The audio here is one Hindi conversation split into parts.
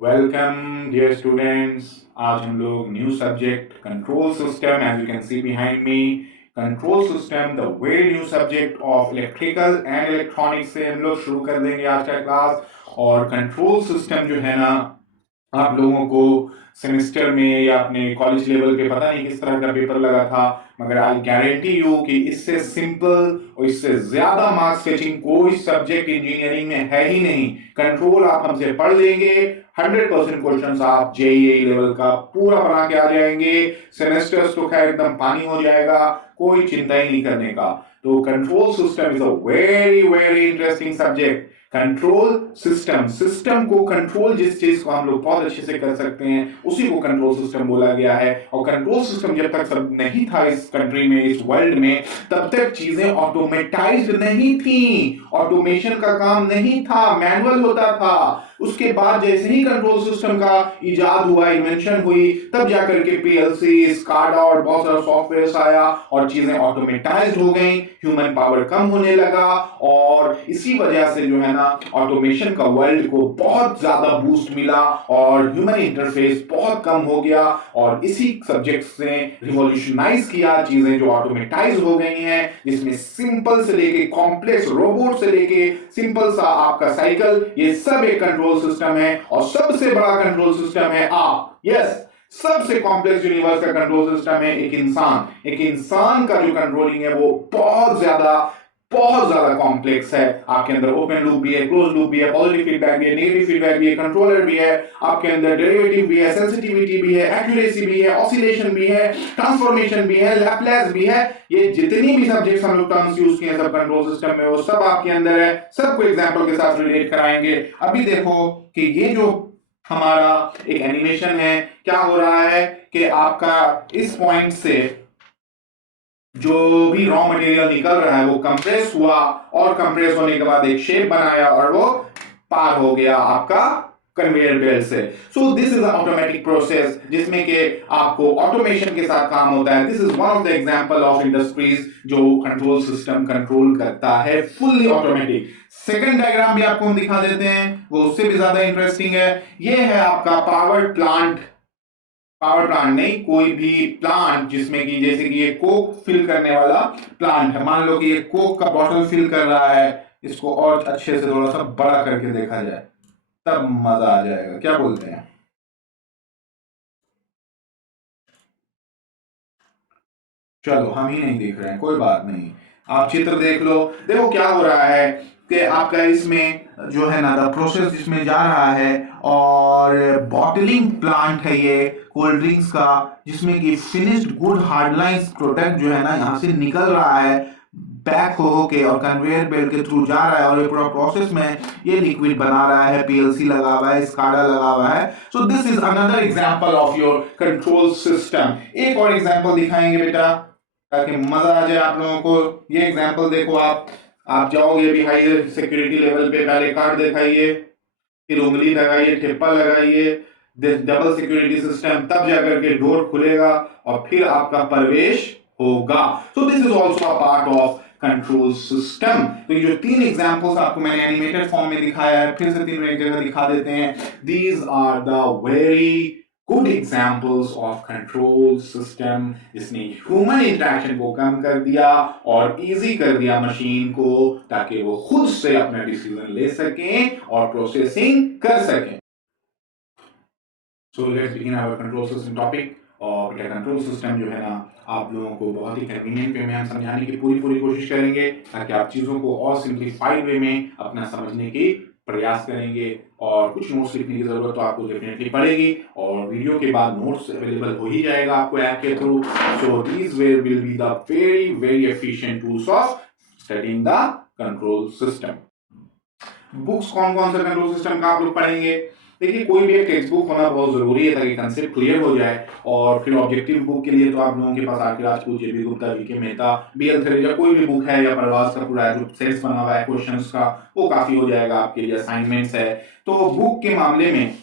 Welcome, dear students. आज हम लोग new subject control system as you can see behind me control system the very new subject of electrical and electronics से हम लोग शुरू कर देंगे आज का क्लास। और कंट्रोल सिस्टम जो है ना, आप लोगों को सेमेस्टर में या अपने कॉलेज लेवल पे पता नहीं किस तरह का पेपर लगा था, मगर आई गारंटी यू कि इससे सिंपल और इससे ज्यादा मार्क्स फेचिंग कोई सब्जेक्ट इंजीनियरिंग में है ही नहीं। कंट्रोल आप हमसे पढ़ लेंगे, 100% क्वेश्चंस आप जेईई लेवल का पूरा बना के आ जाएंगे। सेमेस्टर्स तो खैर एकदम पानी हो जाएगा, कोई चिंता ही नहीं करने का। तो control system is a very very interesting subject. Control system, system को कंट्रोल, जिस चीज को हम लोग बहुत अच्छे से कर सकते हैं उसी को कंट्रोल सिस्टम बोला गया है। और कंट्रोल सिस्टम जब तक सब नहीं था इस कंट्री में, इस वर्ल्ड में, तब तक चीजें ऑटोमेटाइज्ड नहीं थी, ऑटोमेशन का काम नहीं था, मैनुअल होता था। उसके बाद जैसे ही कंट्रोल सिस्टम का इजाद हुआ, इन्वेंशन हुई, तब जाकर के पीएलसी, स्काडा और बहुत सारा सॉफ्टवेयर आया और चीजें ऑटोमेटाइज्ड हो गई, ह्यूमन पावर कम होने लगा। और इसी वजह से जो है ना, ऑटोमेशन का वर्ल्ड को बहुत ज्यादा बूस्ट मिला और ह्यूमन इंटरफेस बहुत कम हो गया। और इसी सब्जेक्ट ने रिवॉल्यूशनाइज किया चीजें जो ऑटोमेटाइज हो गई हैं, जिसमें सिंपल से लेके कॉम्प्लेक्स रोबोट से लेके सिंपल सा आपका साइकिल, ये सब एक कंट्रोल सिस्टम है। और सबसे बड़ा कंट्रोल सिस्टम है आप, यस, सबसे कॉम्प्लेक्स यूनिवर्स का कंट्रोल सिस्टम है एक इंसान। एक इंसान का जो कंट्रोलिंग है वो बहुत ज्यादा कॉम्प्लेक्स है। आपके अंदर ओपन लूप भी है, क्लोज लूप भी है, पॉजिटिव फीडबैक भी है, नेगेटिव फीडबैक भी है, कंट्रोलर भी है, आपके अंदर डेरिवेटिव भी है, सेंसिटिविटी भी है, एक्यूरेसी भी है, ऑसिलेशन भी है, ट्रांसफॉर्मेशन भी है, लैपलेस भी है। ये जितनी भी सब्जेक्ट्स हम लोग टर्म्स यूज किए हैं सब कंट्रोल सिस्टम में, वो सब आपके अंदर है। सबको एग्जांपल के साथ रिलेट कराएंगे। अभी देखो कि ये जो हमारा एक एनिमेशन है, क्या हो रहा है कि आपका इस पॉइंट से जो भी रॉ मटेरियल निकल रहा है वो कंप्रेस हुआ, और कंप्रेस होने के बाद एक शेप बनाया और वो पार हो गया आपका कन्वेयर बेल्ट से। So this is automatic process जिसमें कि आपको ऑटोमेशन के साथ काम होता है। This is one of the example of industries जो कंट्रोल सिस्टम कंट्रोल करता है, फुल्ली ऑटोमेटिक। सेकंड डायग्राम भी आपको हम दिखा देते हैं, वो उससे भी ज्यादा इंटरेस्टिंग है। ये है आपका पावर प्लांट। पावर प्लांट नहीं, कोई भी प्लांट जिसमें कि जैसे कि ये कोक फिल करने वाला प्लांट है। मान लो कि ये कोक का बॉटल फिल कर रहा है, इसको और अच्छे से थोड़ा सा बड़ा करके देखा जाए, तब मजा आ जाएगा। क्या बोलते हैं? चलो, हम ही नहीं देख रहे हैं, कोई बात नहीं, आप चित्र देख लो। देखो क्या हो रहा है कि आपका इसमें जो है ना, द प्रोसेस जिसमें जा रहा है, और बॉटलिंग प्लांट है ये कोल्ड ड्रिंक्स का, जिसमें कि फिनिश्ड गुड हार्डलाइंस प्रोडक्ट जो है ना यहाँ से निकल रहा है, पैक हो के और कन्वेयर बेल्ट के थ्रू जा रहा है। और ये पूरा प्रोसेस में ये लिक्विड बना रहा है, पीएलसी लगा हुआ है, स्काडा लगा हुआ है। So this is another example of your control system. एक और एग्जांपल दिखाएंगे बेटा, ताकि मजा आ जाए आप लोगों को। ये एग्जांपल देखो, आप जाओगे अभी हायर सिक्योरिटी लेवल पे, पहले कार्ड दिखाइए, फिर उंगली लगाइए, टिप्पा लगाइए, डबल सिक्योरिटी सिस्टम, तब जाकर के डोर खुलेगा और फिर आपका प्रवेश होगा। So this is also a part of control system. तो ये जो तीन एग्जांपल्स आपको मैंने एनिमेटेड फॉर्म में दिखाया है, फिर से तीनों एक जगह दिखा देते हैं। These are the very good examples of control system, जिसने ह्यूमन इंटरेक्शन को कम कर दिया और इजी कर दिया मशीन को, ताकि वो खुद से अपना डिसीजन ले सकें और प्रोसेसिंग कर सकें। So let's begin our control system topic. और बेटा कंट्रोल सिस्टम जो है ना, आप लोगों को बहुत ही कन्वीनियंट वे में हम समझाने की पूरी पूरी कोशिश करेंगे, ताकि आप चीज़ों को और सिंप्लीफाइड वे में अपना समझने की प्रयास करेंगे। और कुछ नोट्स लिखने की जरूरत तो आपको डेफिनेटली पड़ेगी, और वीडियो के बाद नोट्स अवेलेबल हो ही जाएगा आपको ऐप के through. So these will be the very very efficient tools of studying the control system. Books कौन कौन से कंट्रोल सिस्टम का आप लोग पढ़ेंगे? देखिए, कोई भी एक टेक्स्ट बुक होना बहुत जरूरी है, ताकि कंसेप्ट क्लियर हो जाए। और फिर ऑब्जेक्टिव बुक के लिए तो आप लोगों के पास आरके राजपूत, जेबी गुप्ता, वीके मेहता, बीएल थरेजा, कोई भी बुक है, या प्रवास का पूरा जो सेट्स बना हुआ है क्वेश्चंस का, वो काफी हो जाएगा आपके लिए। असाइनमेंट्स है तो बुक के मामले में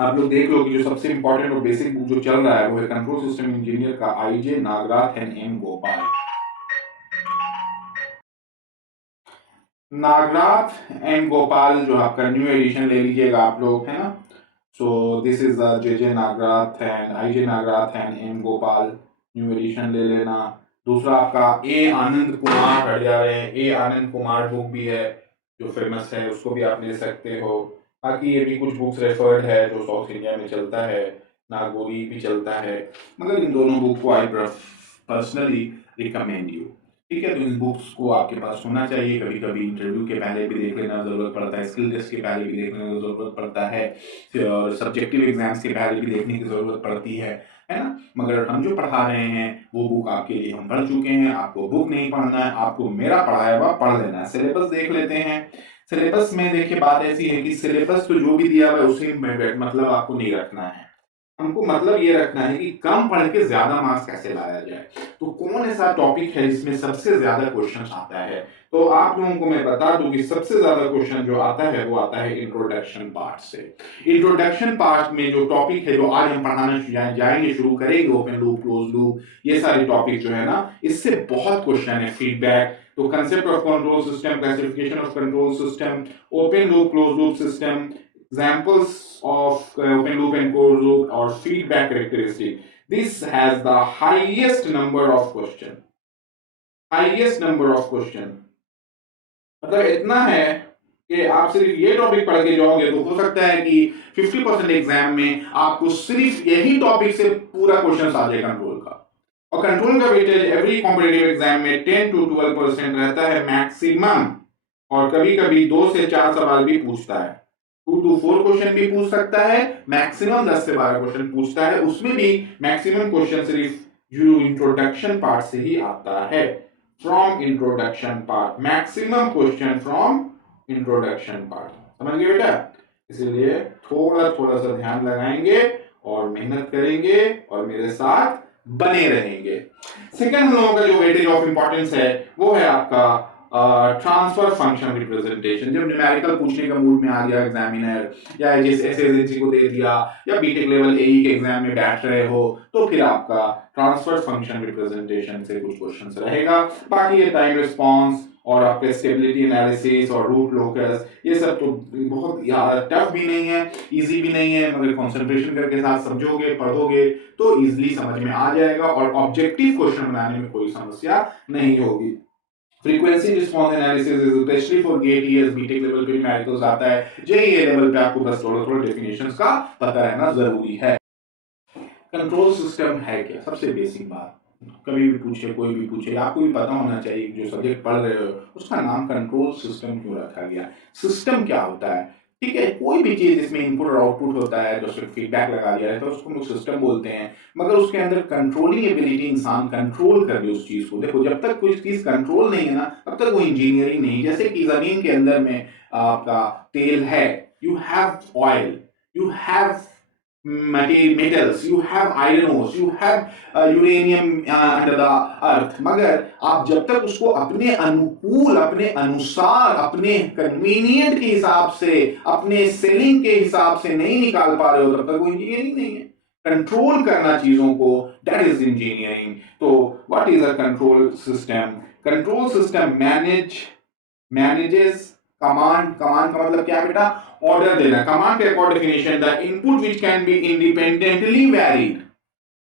आप लोग देख लो कि जो सबसे इंपॉर्टेंट और बेसिक बुक जो चल रहा है वो है कंट्रोल सिस्टम इंजीनियर का IJ Nagrath and M Gopal. Nagrath and Gopal जो आपका न्यू एडिशन ले लीजिएगा आप लोग, है ना। So this is J.J. Nagrath and I.J. Nagrath and M. Gopal, new edition ले लेना। दूसरा आपका A Anand Kumar Haryana, A Anand Kumar book भी है जो फेमस है, उसको भी आप ले सकते हो। बाकी ये भी कुछ बुक्स रेफर्ड है जो साउथ इंडिया में चलता है, नागौरी भी चलता है, मगर इन दोनों बुक को आई पर्सनली रिकमेंड यू। ठीक है, तो इन बुक्स को आपके पास होना चाहिए। कभी कभी इंटरव्यू के पहले भी देख लेना जरूरत पड़ता है, स्किल टेस्ट के पहले भी देखने की जरूरत पड़ता है, और सब्जेक्टिव एग्जाम्स के पहले भी देखने की जरूरत पड़ती है ना। मगर हम जो पढ़ा रहे हैं वो बुक आपके लिए हम पढ़ चुके हैं। आपको बुक नहीं पढ़ना है, आपको मेरा पढ़ाया हुआ पढ़ लेना है। सिलेबस देख लेते हैं। सिलेबस में देखिए बात ऐसी है कि सिलेबस तो जो भी दिया हुआ है उसी में मतलब आपको नहीं रखना है। हमको मतलब ये रखना है कि कम पढ़ के ज्यादा मार्क्स कैसे लाया जाए। तो कौन ऐसा टॉपिक है जिसमें सबसे ज्यादा क्वेश्चन आता है? तो आप लोगों को मैं बता दूं कि सबसे ज्यादा क्वेश्चन जो आता है वो आता है इंट्रोडक्शन पार्ट से। इंट्रोडक्शन पार्ट में जो टॉपिक है जो आज हम पढ़ाना जाएंगे, शुरू करेंगे, ओपन लूप, क्लोज लूप, ये सारे टॉपिक जो है ना, इससे बहुत क्वेश्चन है। फीडबैक, तो concept of control system, classification of control system, open loop, close loop system, examples of open loop and closed loop, or feedback characteristic. This has the highest number of question, highest number of question। मतलब इतना है कि आप सिर्फ ये टॉपिक पढ़ के जाओगे तो हो सकता है कि 50% एग्जाम में आपको सिर्फ यही टॉपिक से पूरा क्वेश्चन आ जाए कंट्रोल का। और कंट्रोल का वेटेज एवरी कॉम्पिटिटिव एग्जाम में 10 to 12% रहता है मैक्सिमम, और कभी कभी 2 से 4 सवाल भी पूछता है। 2 to 4 क्वेश्चन भी पूछ सकता है, मैक्सिमम 10 से 12 क्वेश्चन पूछता है। उसमें भी मैक्सिमम क्वेश्चन सिर्फ इंट्रोडक्शन पार्ट से ही आता है। From introduction part, maximum question from introduction part. समझ गए बेटा? इसलिए थोड़ा थोड़ा सा ध्यान लगाएंगे और मेहनत करेंगे और मेरे साथ बने रहेंगे। सेकंड हम लोगों का जो वेटेज ऑफ इंपॉर्टेंस है वो है आपका ट्रांसफर फंक्शन रिप्रेजेंटेशन। जब न्यूमेरिकल पूछने का मूड में आ गया एग्जामिनर, या एसएससी को दे दिया, या बीटेक लेवल एई के एग्जाम में बैठ रहे हो, तो फिर आपका ट्रांसफर फंक्शन रिप्रेजेंटेशन से कुछ क्वेश्चंस रहेगा। बाकी ये टाइम रिस्पांस और आपके स्टेबिलिटी एनालिसिस और रूट लोकस, ये सब तो बहुत टफ भी नहीं है, इजी भी नहीं है, मगर कंसंट्रेशन करके साथ समझोगे, पढ़ोगे तो इजीली समझ में आ जाएगा और ऑब्जेक्टिव क्वेश्चन बनाने में कोई समस्या नहीं होगी। Frequency response analysis is specially for गेटीएस, बीटेक लेवल पे न्यूमेरिकल्स आता है, जेईई लेवल पे आपको बस थोड़ा डेफिनेशंस का पता रहना जरूरी है। कंट्रोल सिस्टम है क्या? सबसे बेसिक बात, कभी भी पूछे, कोई भी पूछे, आपको भी पता होना चाहिए जो सब्जेक्ट पढ़ रहे हो उसका नाम कंट्रोल सिस्टम क्यों रखा गया। सिस्टम क्या होता है? ठीक है, कोई भी चीज जिसमें इनपुट और आउटपुट होता है, जो सिर्फ फीडबैक लगा दिया है तो उसको हम सिस्टम बोलते हैं। मगर उसके अंदर कंट्रोलिंग एबिलिटी, इंसान कंट्रोल कर दे उस चीज को। देखो, जब तक कोई चीज कंट्रोल नहीं है ना, तब तक वो इंजीनियरिंग नहीं। जैसे कि जमीन के अंदर में आपका तेल है, you have oil, you have metals, you have iron ores, you have uranium under the earth, मगर आप जब तक उसको अपने अनुकूल, अपने अनुसार, अपने कन्वीनियंट के हिसाब से, अपने सेलिंग के हिसाब से नहीं निकाल पा रहे हो, तब तक वो इंजीनियरिंग नहीं है। कंट्रोल करना चीजों को, दैट इज इंजीनियरिंग। तो what is a control system? Control system manages command का मतलब क्या बेटा? ऑर्डर देना। कमांड का एक और definition, the input which can be independently varied.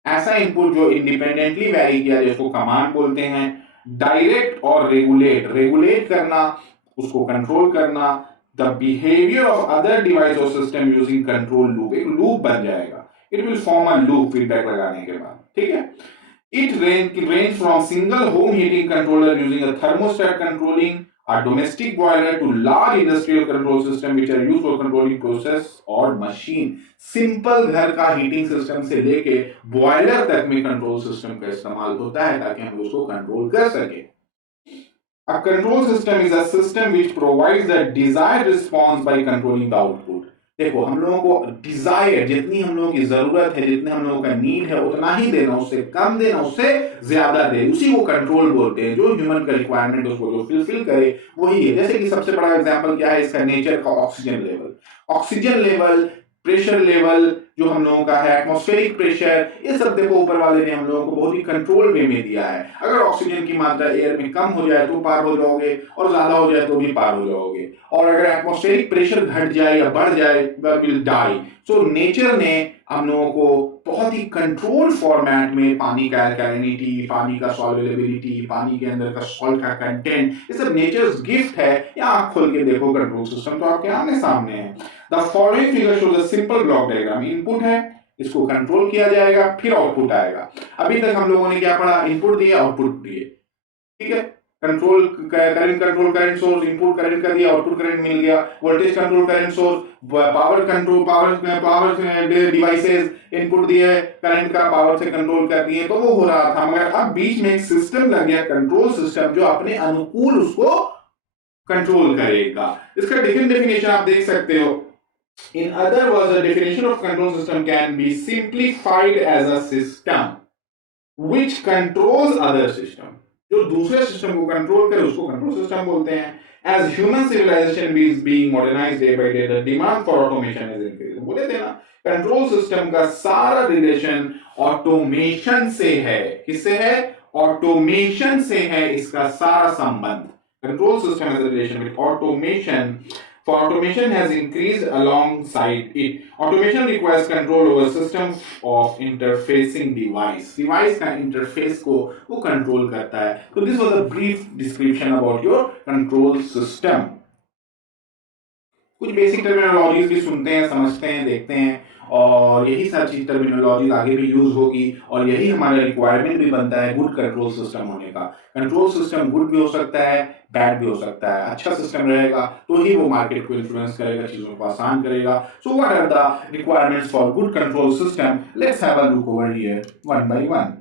ऐसा इनपुट जो इंडिपेंडेंटली वैरी किया जाए उसको कमांड बोलते हैं। डायरेक्ट और रेगुलेट करना, उसको कंट्रोल करना। The behaviour of other device और सिस्टम यूजिंग कंट्रोल लूप, एक लूप बन जाएगा। It will form a loop feedback लगाने के बाद। ठीक है, it range from single home heating controller using a thermostat controlling a domestic boiler to large industrial control system which are used for controlling process or machine। Simple घर का हीटिंग सिस्टम से लेके बॉयलर तक में कंट्रोल सिस्टम का इस्तेमाल होता है ताकि हम उसको कंट्रोल कर सके। A control system is a system which provides the desired response by controlling the output। देखो, हम लोगों को डिजायर, जितनी हम लोगों की जरूरत है, जितने हम लोगों का नीड है, उतना ही देना, उससे कम देना, उससे ज्यादा दे, उसी को कंट्रोल बोलते हैं। जो ह्यूमन का रिक्वायरमेंट उसको जो फिलफिल करे वही है। जैसे कि सबसे बड़ा एग्जांपल क्या है इसका? नेचर का oxygen level. Oxygen level pressure level जो हम लोगों का है, एटमॉस्फेरिक प्रेशर, ये सब देखो ऊपर वाले ने हम लोगों को बहुत ही कंट्रोल वे में दिया है। अगर ऑक्सीजन की मात्रा एयर में कम हो जाए तो पार हो जाओगे, और ज्यादा हो जाए तो भी पार हो जाओगे, और अगर एटमॉस्फेरिक प्रेशर घट जाए या बढ़ जाए विल डाई। सो नेचर ने हम लोगों को बहुत ही कंट्रोल फॉर्मेट में पानी का अल्कलिनिटी, पानी का सॉल्युबिलिटी, पानी के अंदर का सॉल्ट का कंटेंट, ये सब नेचर्स गिफ्ट है। या आंख खोल के देखो कंट्रोल सिस्टम तो आपके आमने सामने है। The following figure shows a simple block diagram. Input है, इसको कंट्रोल किया जाएगा, फिर आउटपुट आएगा। अभी तक हम लोगों ने क्या पढ़ा, इनपुट दिया आउटपुट दिए, ठीक है। Control current, control current source, input current का दिया, आउटपुट करंट मिल गया। Voltage control current source, power control, power devices, input दिए करंट का, पावर से कंट्रोल कर दिए, तो वो हो रहा था। मगर अब बीच में एक सिस्टम लग गया, कंट्रोल सिस्टम, जो अपने अनुकूल उसको कंट्रोल करेगा। इसका डिफरेंट डेफिनेशन आप देख सकते हो। In other words, the definition of control system can be simplified as a system which controls other system. जो दूसरे सिस्टम को कंट्रोल करे उसको कंट्रोल सिस्टम बोलते हैं। As human civilization is being modernized day by day, the demand for automation is increasing. बोले थे ना, कंट्रोल सिस्टम का सारा रिलेशन ऑटोमेशन से है। किससे है? ऑटोमेशन से है इसका सारा संबंध। Control system has a relation with automation. For automation has increased alongside it. Automation requires control over systems of interfacing device. Device का interface को वो control करता है। So this was a brief description about your control system. कुछ बेसिक टर्मिनोलॉजीज भी सुनते हैं, समझते हैं, देखते हैं, और यही सब चीज टर्मिनोलॉजीज आगे भी यूज होगी, और यही हमारा रिक्वायरमेंट भी बनता है गुड कंट्रोल सिस्टम होने का। कंट्रोल सिस्टम गुड भी हो सकता है, बैड भी हो सकता है। अच्छा सिस्टम रहेगा तो ही वो मार्केट को इन्फ्लुएंस करेगा, चीजों को आसान करेगा। So what are the requirements for good control system? Let's have a look over here one by one.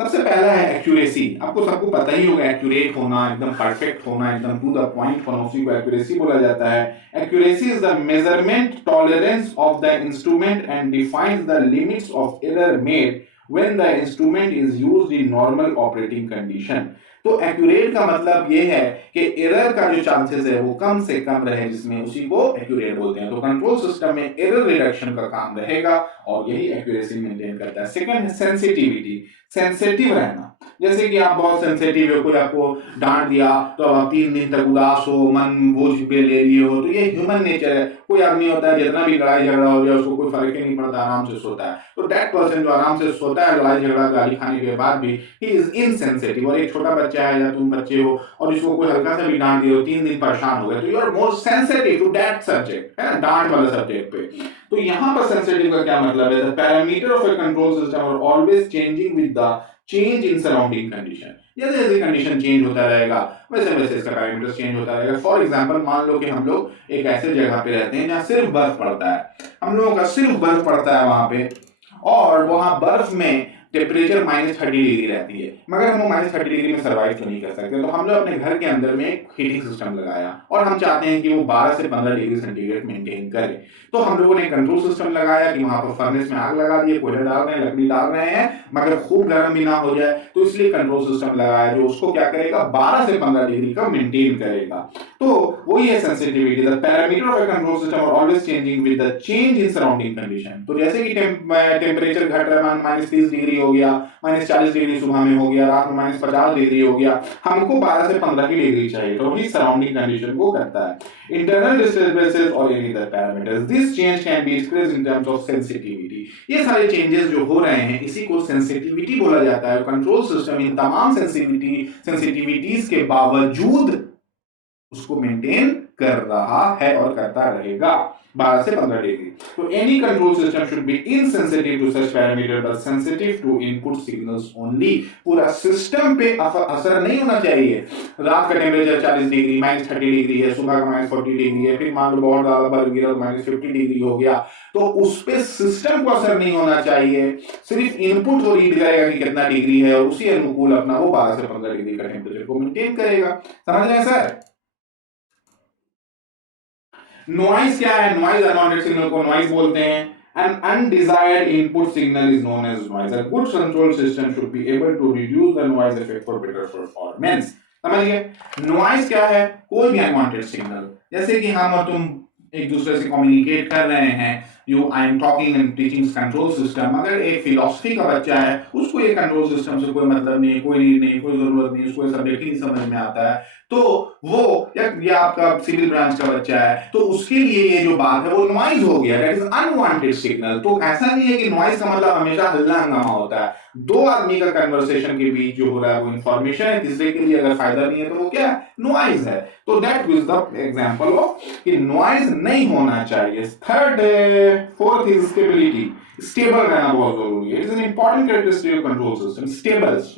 सबसे पहला है एक्यूरेसी। आपको सबको पता ही होगा, एक्यूरेट होना, एकदम परफेक्ट होना, एकदम टू द पॉइंट होना, उसी को एक्यूरेसी बोला जाता है। Accuracy is the measurement tolerance of the instrument and defines the limits of error made when the instrument is used in normal operating condition. तो एक्यूरेट का मतलब ये है कि एरर का जो चांसेस है वो कम से कम रहे, जिसमें उसी को एक्यूरेट बोलते हैं। तो कंट्रोल सिस्टम में एरर रिडक्शन का काम रहेगा, और यही एक्यूरेसी मेंटेन करता है। सेकंड है सेंसिटिविटी। सेंसिटिव रहना, जैसे कि आप बहुत सेंसिटिव हो, कोई आपको डांट दिया तो आप 3 दिन तक उदास हो, मन बोझ पे ले लिए हो, तो ये ह्यूमन नेचर है। कोई आदमी होता है जितना भी लड़ाई झगड़ा हो जाए उसको कोई फर्क ही नहीं पड़ता, आराम से सोता है। तो दैट पर्सन जो आराम से सोता है लड़ाई झगड़ा गाली खाने के बाद भी, ही इज इनसेंसिटिव। और एक छोटा बच्चा है या तुम बच्चे हो और इसको कोई हल्का सा भी डांट दिए हो, 3 दिन परेशान हो गए, तो you are more sensitive to that subject, है ना, डांट वाला सब्जेक्ट पे। तो यहाँ पर सेंसिटिव का क्या मतलब है? The parameter of a control system are always changing with the change in surrounding condition. जैसे जैसे कंडीशन चेंज होता रहेगा वैसे वैसे इसका पैरामीटर चेंज होता रहेगा। फॉर एग्जांपल, मान लो कि हम लोग एक ऐसे जगह पे रहते हैं जहाँ सिर्फ बर्फ पड़ता है, हम लोगों का सिर्फ बर्फ पड़ता है वहां पे, और वहां बर्फ में टेम्परेचर -30 डिग्री रहती है, मगर हम -30 डिग्री में सर्वाइव तो नहीं कर सकते। तो हम लोग अपने घर के अंदर में एक हीटिंग सिस्टम लगाया, और हम चाहते हैं कि वो 12 से 15 डिग्री सेंटीग्रेड मेंटेन करे। तो हम लोगों ने कंट्रोल सिस्टम लगाया कि वहां पर फर्नेस में आग लगा दिए, कोयला डाल रहे हैं, लकड़ी डाल रहे हैं, मगर खूब गर्म भी ना हो जाए, तो इसलिए कंट्रोल सिस्टम लगाया जो उसको क्या करेगा, 12 से 15 डिग्री का मेंटेन करेगा। तो वही है sensitivity. The parameter of a control system are always changing with the change in surrounding condition. तो जैसे कि टेम्परेचर घट रहा है, -30 डिग्री हो गया, -40 डिग्री सुबह में हो गया, रात में -50 डिग्री हो गया, हमको 12 से 15 की डिग्री चाहिए, तो वही सराउंडिंग कंडीशन को करता है। इंटरनल डिस्टर्बेंसेस और any other parameters, this change can be expressed in terms of sensitivity. ये सारे चेंजेस जो हो रहे हैं इसी को सेंसिटिविटी बोला जाता है। कंट्रोल सिस्टम इन तमाम सेंसिटिविटीज के बावजूद उसको मेंटेन कर रहा है और करता रहेगा 12 से 15 डिग्री। तो any control system should be insensitive to such parameter but sensitive to input signals only. पूरा सिस्टम पे असर नहीं होना चाहिए। रात का टेम्परेचर 40 डिग्री, -30 डिग्री है, सुबह का -40 डिग्री है, फिर मान लो बहुत ज्यादा बर्फ गिरा, -50 डिग्री हो गया, तो उस पे सिस्टम को असर नहीं होना चाहिए। सिर्फ इनपुट वो रीड करेगा कि कितना डिग्री है, और उसी अनुकूल अपना वो 12 से 15 डिग्री का टेम्परेचर को मेंटेन करेगा। समझ रहे हैं सर? नॉइज क्या है? नॉइज अनवांटेड सिग्नल को नॉइज बोलते हैं। An undesired input signal is known as noise. A good control system should be able to reduce the noise effect for better performance. समझ गए? नॉइज क्या है? कोई भी अनवांटेड सिग्नल, जैसे कि हम और तुम एक दूसरे से कम्युनिकेट कर रहे हैं, you I am talking and teaching control system. अगर एक फिलोसफी का बच्चा है, उसको ये कंट्रोल सिस्टम से कोई मतलब नहीं, कोई नीड नहीं, कोई जरूरत नहीं, उसको सब्जेक्ट ही नहीं समझ में आता है, तो वो या आपका सिविल ब्रांच का बच्चा है, तो उसके लिए ये जो बात है वो नॉइज हो गया, दैट इज अनवांटेड सिग्नल। तो ऐसा नहीं है कि नॉइज का मतलब हमेशा हल्ला हंगामा होता है। दो आदमी का कन्वर्सेशन के बीच जो हो रहा है वो इंफॉर्मेशन है, तीसरे के लिए अगर फायदा नहीं है तो वो क्या है, नॉइज है। तो that is the example of कि नॉइज नहीं होना चाहिए। Third, fourth is stability. Stable रहना बहुत जरूरी है। It is an important characteristic of control system.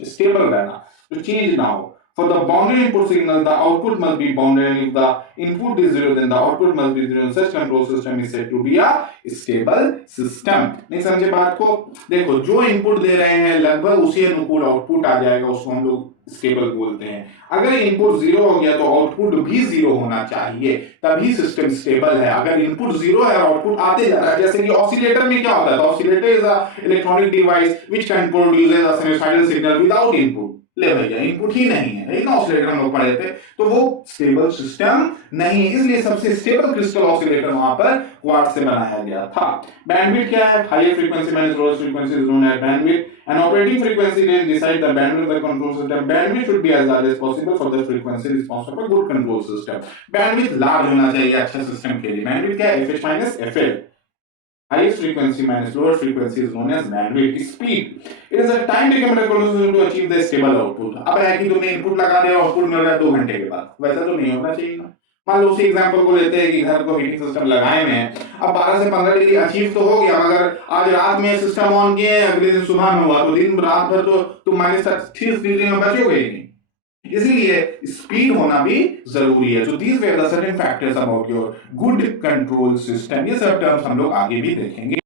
Stable रहना, तो चेंज ना हो। For the bounded input signal, the output must be bounded, and if the input is zero, then the output must be zero. Such control system is said to be a stable system. नहीं समझे बात को? देखो, जो इनपुट दे रहे हैं लगभग उसी अनुकूल आउटपुट आ जाएगा, उसको हम लोग स्टेबल बोलते हैं। अगर इनपुट जीरो हो गया तो आउटपुट भी जीरो होना चाहिए, तभी सिस्टम स्टेबल है। अगर इनपुट जीरो है और आउटपुट आते जा रहा है, जैसे कि ऑसिलेटर में क्या होता है, oscillator is a electronic device which can produce a sinusoidal signal without input. ले भैया, इनपुट ही नहीं है, एक ऑसिलेटर हम लोग पढ़े थे, तो वो स्टेबल सिस्टम नहीं है। इसलिए सबसे स्टेबल क्रिस्टल ऑसिलेटर वहां पर क्वार्ट्ज से बनाया गया था। बैंडविड्थ क्या है? Higher frequency minus lower frequency is known as bandwidth. An operating frequency range decides the bandwidth of the control system. Bandwidth should be as large as possible for the frequency response of a good control system. Bandwidth large होना चाहिए अच्छा सिस्टम के लिए। बैंडविड्थ क्या है? FH minus FL. Highest frequency minus lower frequency is known as bandwidth. Speed, it is a time taken by the control system to achieve the stable output. अब है कि तुमने इनपुट लगा दिया, आउटपुट मिल रहा है 2 घंटे के बाद, वैसा तो नहीं होना चाहिए ना। मान लो उसी एग्जांपल को लेते हैं कि घर को हीटिंग सिस्टम लगाए हुए हैं, अब 12 से 15 डिग्री अचीव तो हो गया, मगर आज रात में सिस्टम ऑन किए, अगले दिन सुबह में हुआ, तो दिन रात भर तो तुम -30 डिग्री में बचोगे ही नहीं। इसलिए स्पीड होना भी जरूरी है। So these were the certain factors about your good control system. ये सब टर्म्स हम लोग आगे भी देखेंगे।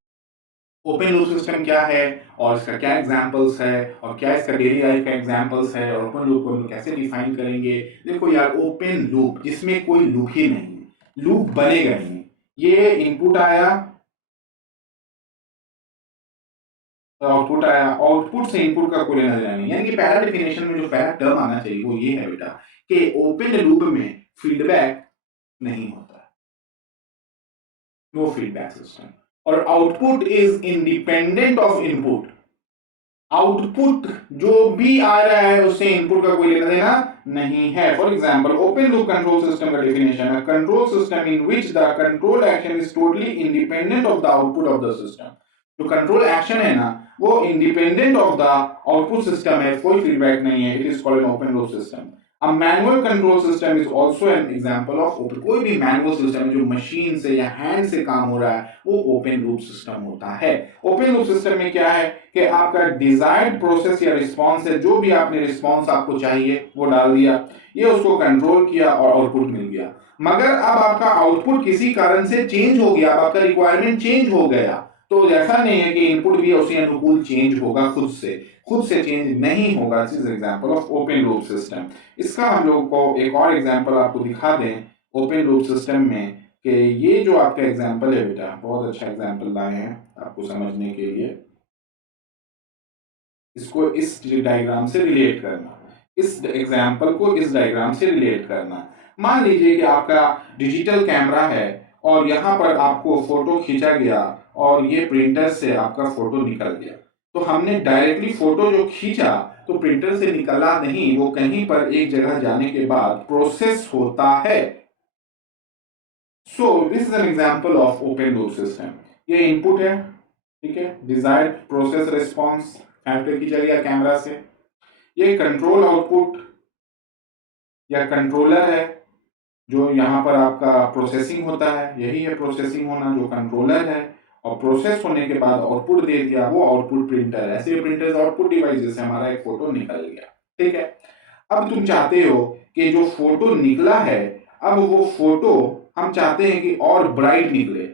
ओपन लूप सिस्टम क्या है और इसका क्या एग्जांपल्स है और क्या इसका डेली लाइफ का एग्जांपल्स है, और ओपन लूप को हम कैसे डिफाइन करेंगे। देखो यार, ओपन लूप जिसमें कोई लूप ही नहीं, लूप बनेगा ही नहीं। ये इनपुट आया, आउटपुट आया, आउटपुट से इनपुट का कोई लेना देना नहीं। यानी कि पहला डेफिनेशन में जो पहला टर्म आना चाहिए वो ये है बेटा कि ओपन लूप में फीडबैक नहीं होता, नो फीडबैक सिस्टम। और output is independent of input. Output जो भी आ रहा है उससे इनपुट का कोई लेना देना नहीं है। For example, open loop control system का डेफिनेशन है control system in which the control action is totally independent of the output of the system. जो कंट्रोल एक्शन है ना, वो independent of the output system है, कोई फीडबैक नहीं है। It is called an open loop system. A manual control system is also an example of open। कोई भी मैनुअल सिस्टम जो मशीन से या हैंड से काम हो रहा है वो ओपन लूप सिस्टम होता है। ओपन लूप सिस्टम में क्या है कि आपका डिजायर्ड प्रोसेस या रिस्पांस है, जो भी आपने रिस्पांस आपको चाहिए वो डाल दिया, ये उसको कंट्रोल किया और आउटपुट मिल गया। मगर अब आपका आउटपुट किसी कारण से चेंज हो गया, आपका रिक्वायरमेंट चेंज हो गया, तो ऐसा नहीं है कि इनपुट भी उसी अनुकूल चेंज होगा, खुद से चेंज नहीं होगा। This is example of open loop system. इसका हम लोग को एक और एग्जांपल आपको दिखा दें ओपन लूप सिस्टम में कि ये जो आपका एग्जांपल है बेटा, बहुत अच्छा एग्जांपल लाए हैं आपको समझने के लिए। इसको इस डायग्राम से रिलेट करना, इस एग्जांपल को इस डायग्राम से रिलेट करना। मान लीजिए कि आपका डिजिटल कैमरा है और यहाँ पर आपको फोटो खींचा गया और ये प्रिंटर से आपका फोटो निकल गया। तो हमने डायरेक्टली फोटो जो खींचा तो प्रिंटर से निकला नहीं, वो कहीं पर एक जगह जाने के बाद प्रोसेस होता है। So this is an example of open loop system. ये इनपुट है, ठीक है, डिजायर्ड प्रोसेस रिस्पांस फैक्टर की जगह कैमरा से। ये कंट्रोल आउटपुट या कंट्रोलर है जो यहाँ पर आपका प्रोसेसिंग होता है, यही है प्रोसेसिंग होना, जो कंट्रोलर है। और प्रोसेस होने के बाद आउटपुट दे दिया, वो आउटपुट प्रिंटर है। ऐसे प्रिंटर आउटपुट डिवाइस जैसे हमारा एक फोटो निकल गया, ठीक है। अब तुम चाहते हो कि जो फोटो निकला है, अब वो फोटो हम चाहते हैं कि और ब्राइट निकले।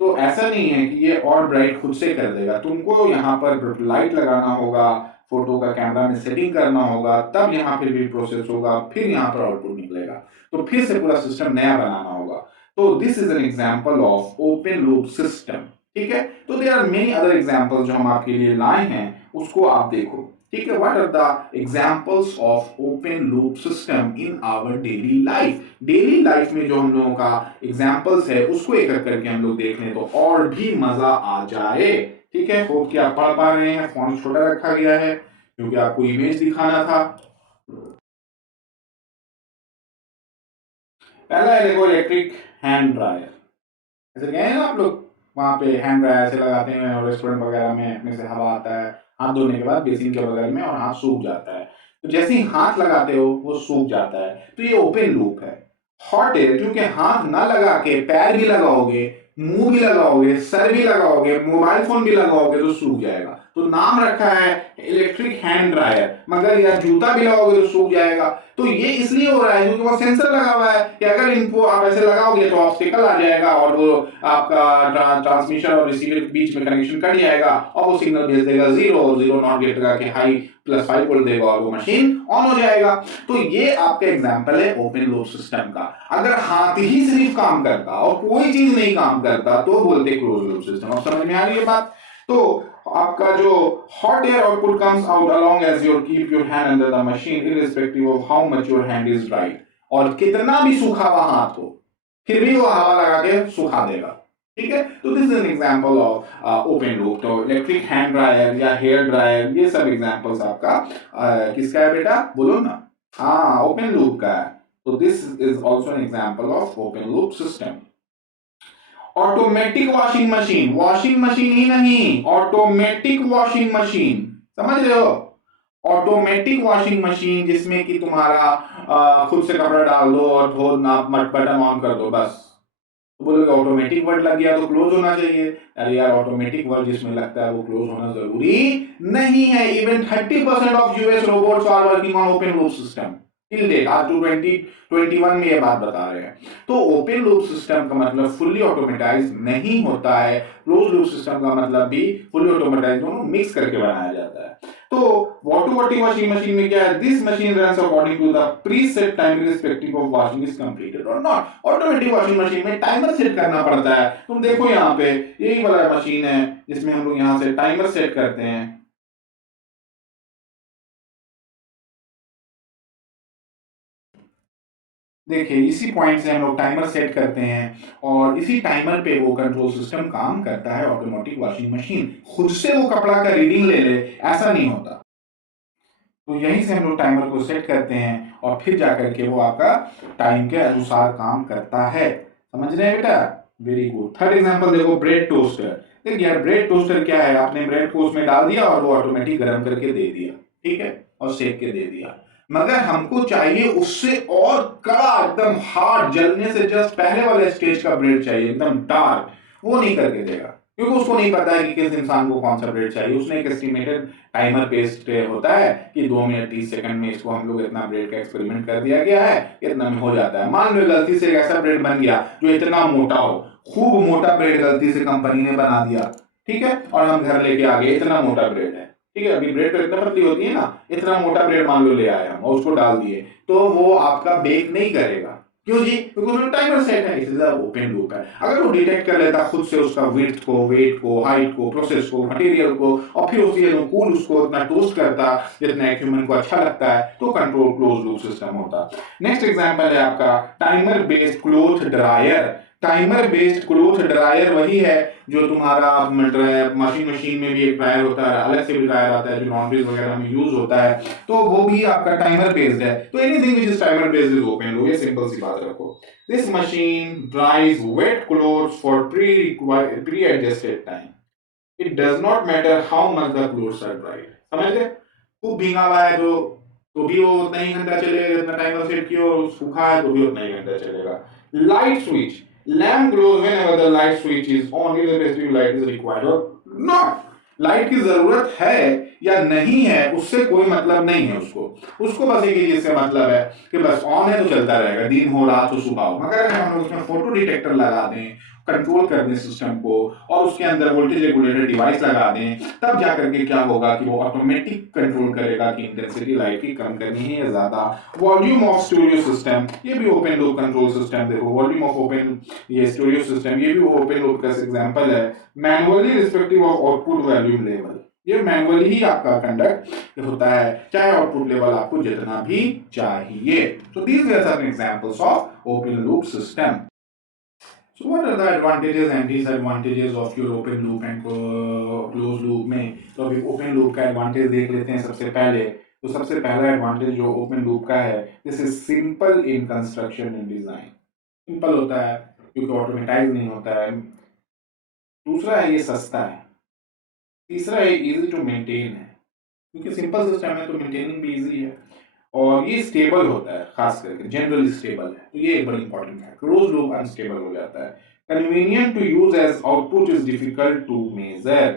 तो ऐसा नहीं है कि ये और ब्राइट खुद से कर देगा, तुमको यहाँ पर लाइट लगाना होगा, फोटो का कैमरा में सेटिंग करना होगा, तब यहाँ पे भी प्रोसेस होगा, फिर यहाँ पर आउटपुट निकलेगा, तो फिर से पूरा सिस्टम नया बनाना होगा। तो this is an example of open loop system, ठीक है। तो there are many other examples जो हम आपके लिए लाए हैं, उसको आप देखो, ठीक है, what are the examples of open loop system in our daily life. Daily life में जो हम लोगों का एग्जांपल्स है उसको एक एक करके हम लोग देख लें तो और भी मजा आ जाए। ठीक है, होप कि आप पढ़ पा रहे हैं। फॉन्ट छोटा रखा गया है क्योंकि आपको इमेज दिखाना था। पहला है देखो, इलेक्ट्रिक हैंड ड्रायर। ऐसे गए हैं ना आप लोग वहां पे, हैंड ड्रायर से लगाते हैं और रेस्टोरेंट वगैरह में अपने से हवा आता है हाथ धोने के बाद बेसिन के बगल में और हाथ सूख जाता है। तो जैसे ही हाथ लगाते हो वो सूख जाता है। तो ये ओपन लूप है। हॉट एयर, क्योंकि हाथ ना लगा के पैर भी लगाओगे, मुंह भी लगाओगे, सर भी लगाओगे, मोबाइल फोन भी लगाओगे तो सूख जाएगा। तो नाम रखा है इलेक्ट्रिक हैंड ड्रायर। मगर यार जूता भी लगाओगे तो सूख जाएगा। तो ये इसलिए हो रहा है क्योंकि वो सेंसर लगा हुआ है कि अगर इनको आप ऐसे लगाओगे तो ऑब्स्टिकल आ जाएगा और वो आपका ट्रांसमिशन और रिसीवर के बीच में कनेक्शन कट जाएगा और वो सिग्नल भेज देगा 0 और 0 नॉट गेट करके हाई +5 वोल्ट देगा और वो मशीन ऑन हो जाएगा। तो ये आपका एग्जांपल है ओपन लूप सिस्टम का। अगर हाथ ही सिर्फ काम करता और कोई चीज नहीं काम करता तो बोलते क्लोज लूप सिस्टम। अब समझ में आ रही है बात। तो आपका जो hot air output comes out along as you keep your hand under the machine irrespective of how much your hand is dry। और कितना भी सूखा हुआ हाथ हो फिर भी वो हवा लगा के सुखा देगा। ठीक है, तो this is an example of open loop. तो इलेक्ट्रिक हैंड ड्रायर या हेयर ड्रायर ये सब एग्जांपल्स आपका किसका है बेटा, बोलो ना। हाँ, ओपन लूप का है। तो this is also an example of open loop system. Automatic washing machine ही नहीं, ऑटोमेटिक वॉशिंग मशीन, समझ रहे हो। ऑटोमेटिक वॉशिंग मशीन जिसमें कि तुम्हारा खुद से कपड़ा डाल दो और धो ना मट बटन ऑन कर दो बस। तो बोलोगे ऑटोमेटिक वर्ड लग गया तो क्लोज होना चाहिए। अरे यार, ऑटोमेटिक वर्ड जिसमें लगता है वो क्लोज होना जरूरी नहीं है। Even 30% of US robots are working on open loop system till date. आज 2021 में ये बात बता रहे हैं। तो ओपन लूप सिस्टम का मतलब फुल्ली ऑटोमेटाइज नहीं होता है। क्लोज लूप सिस्टम का मतलब भी फुल्ली ऑटोमेटाइज, दोनों मिक्स करके बनाया जाता है। तो ऑटोमेटिक वॉशिंग मशीन में क्या है, this machine runs according to the preset time respective of washing is completed और नॉट। ऑटोमेटिक वॉशिंग मशीन में टाइमर सेट करना पड़ता है। तुम देखो यहाँ पे यही वाला मशीन है जिसमें हम लोग यहाँ से टाइमर सेट करते हैं। देखिए, इसी पॉइंट से हम लोग टाइमर सेट करते हैं और इसी टाइमर पे वो कंट्रोल सिस्टम काम करता है। ऑटोमेटिक वॉशिंग मशीन खुद से वो कपड़ा का रीडिंग ले ले ऐसा नहीं होता। तो यहीं से हम लोग टाइमर को सेट करते हैं और फिर जाकर के वो आपका टाइम के अनुसार काम करता है। समझ रहे हैं बेटा, वेरी गुड। थर्ड एग्जांपल देखो, ब्रेड टोस्टर। देखिए यार, ब्रेड टोस्टर क्या है, आपने ब्रेड को उसमें डाल दिया और वो ऑटोमेटिक गर्म करके दे दिया, ठीक है, और सेक के दे दिया। मगर हमको चाहिए उससे और कड़ा, एकदम हार्ड, जलने से जस्ट पहले वाले स्टेज का ब्रेड चाहिए, एकदम डार्क। वो नहीं करके देगा क्योंकि उसको नहीं पता है कि किस इंसान को कौन सा ब्रेड चाहिए। उसने एक एस्टिमेटेड टाइमर बेस्ड होता है कि 2 मिनट 30 सेकंड में इसको हम लोग इतना ब्रेड का एक्सपेरिमेंट कर दिया गया है, इतना में हो जाता है। मान लो गलती से एक ऐसा ब्रेड बन गया जो इतना मोटा हो, खूब मोटा ब्रेड गलती से कंपनी ने बना दिया, ठीक है, और हम घर लेके आ गए, इतना मोटा ब्रेड है, ठीक है। अभी ब्रेड तो इतना पतली होती है ना, इतना मोटा ब्रेड मान लो ले आए हम और उसको डाल दिए, तो वो आपका बेक नहीं करेगा। क्यों जी? क्योंकि उसमें टाइमर सेट है, इसलिए ओपन लूप है। अगर वो डिटेक्ट कर लेता खुद से उसका विड्थ को, वेट को, हाइट को, प्रोसेस को, मटेरियल को, और फिर उसके अनुकूल उसको इतना टोस्ट करता जितना एक ह्यूमन को अच्छा लगता है, तो कंट्रोल क्लोज लूप सिस्टम होता। नेक्स्ट एग्जांपल है आपका timer based cloth dryer. Timer based cloth dryer वही है जो तुम्हारा वॉशिंग मशीन में भी एक ड्रायर होता है, अलग से भी ड्रायर आता है जो लॉन्ड्रीज वगैरह में यूज होता है, तो वो भी आपका टाइमर बेस्ड है। तो anything which is timer based is open loop. ये सिंपल सी बात रखो। This machine dries wet clothes for pre adjusted time. It does not matter how much the clothes are dried. समझ गए? खूब भीगा हुआ है तो भी वो उतना ही घंटा चलेगा जितना टाइमर सेट किया, और सूखा है तो भी उतना ही घंटा चलेगा। Light switch, lamp glows whenever the light switch is on irrespective light is required or not। Light की जरूरत है या नहीं है उससे कोई मतलब नहीं है उसको बस एक ही चीज से मतलब है कि बस ऑन है तो चलता रहेगा, दिन हो रात हो सुबह हो। मगर अगर हम लोग उसमें फोटो डिटेक्टर लगा दें, कंट्रोल कर दें सिस्टम को, और उसके अंदर वोल्टेज रेगुलेटर डिवाइस लगा दें, तब जाकर के क्या होगा कि वो ऑटोमेटिक कंट्रोल करेगा कि इंटेंसिटी लाइट की कम करनी है या ज्यादा। वॉल्यूम ऑफ स्टूडियो सिस्टम, ये भी ओपन लूप कंट्रोल सिस्टम। देखो वॉल्यूम ऑफ ओपन ये स्टूडियो सिस्टम, ये भी ओपन लूप का एग्जांपल है। Manually respective of output volume level, ये मैनुअली ही आपका कंडक्ट होता है, चाहे आउटपुट लेवल आपको जितना भी चाहिए। So these are some examples of open loop system. So what are the advantages and disadvantages of your open loop and closed loop में? तो अभी open loop का एडवांटेज देख लेते हैं सबसे पहले। तो सबसे पहला एडवांटेज जो ओपन लूप का है, this is simple in construction and design. Simple होता है क्योंकि ऑटोमेटाइज नहीं होता है। दूसरा है ये सस्ता है। तीसरा है इजी टू मेंटेन है, क्योंकि सिंपल सिस्टम है तो मेंटेनिंग भी इजी है। और ये स्टेबल होता है, खास करके जनरली स्टेबल है, तो ये एक बड़ी इंपॉर्टेंट है। क्लोज लूप अनस्टेबल हो जाता है। Convenient to use as output is difficult to measure.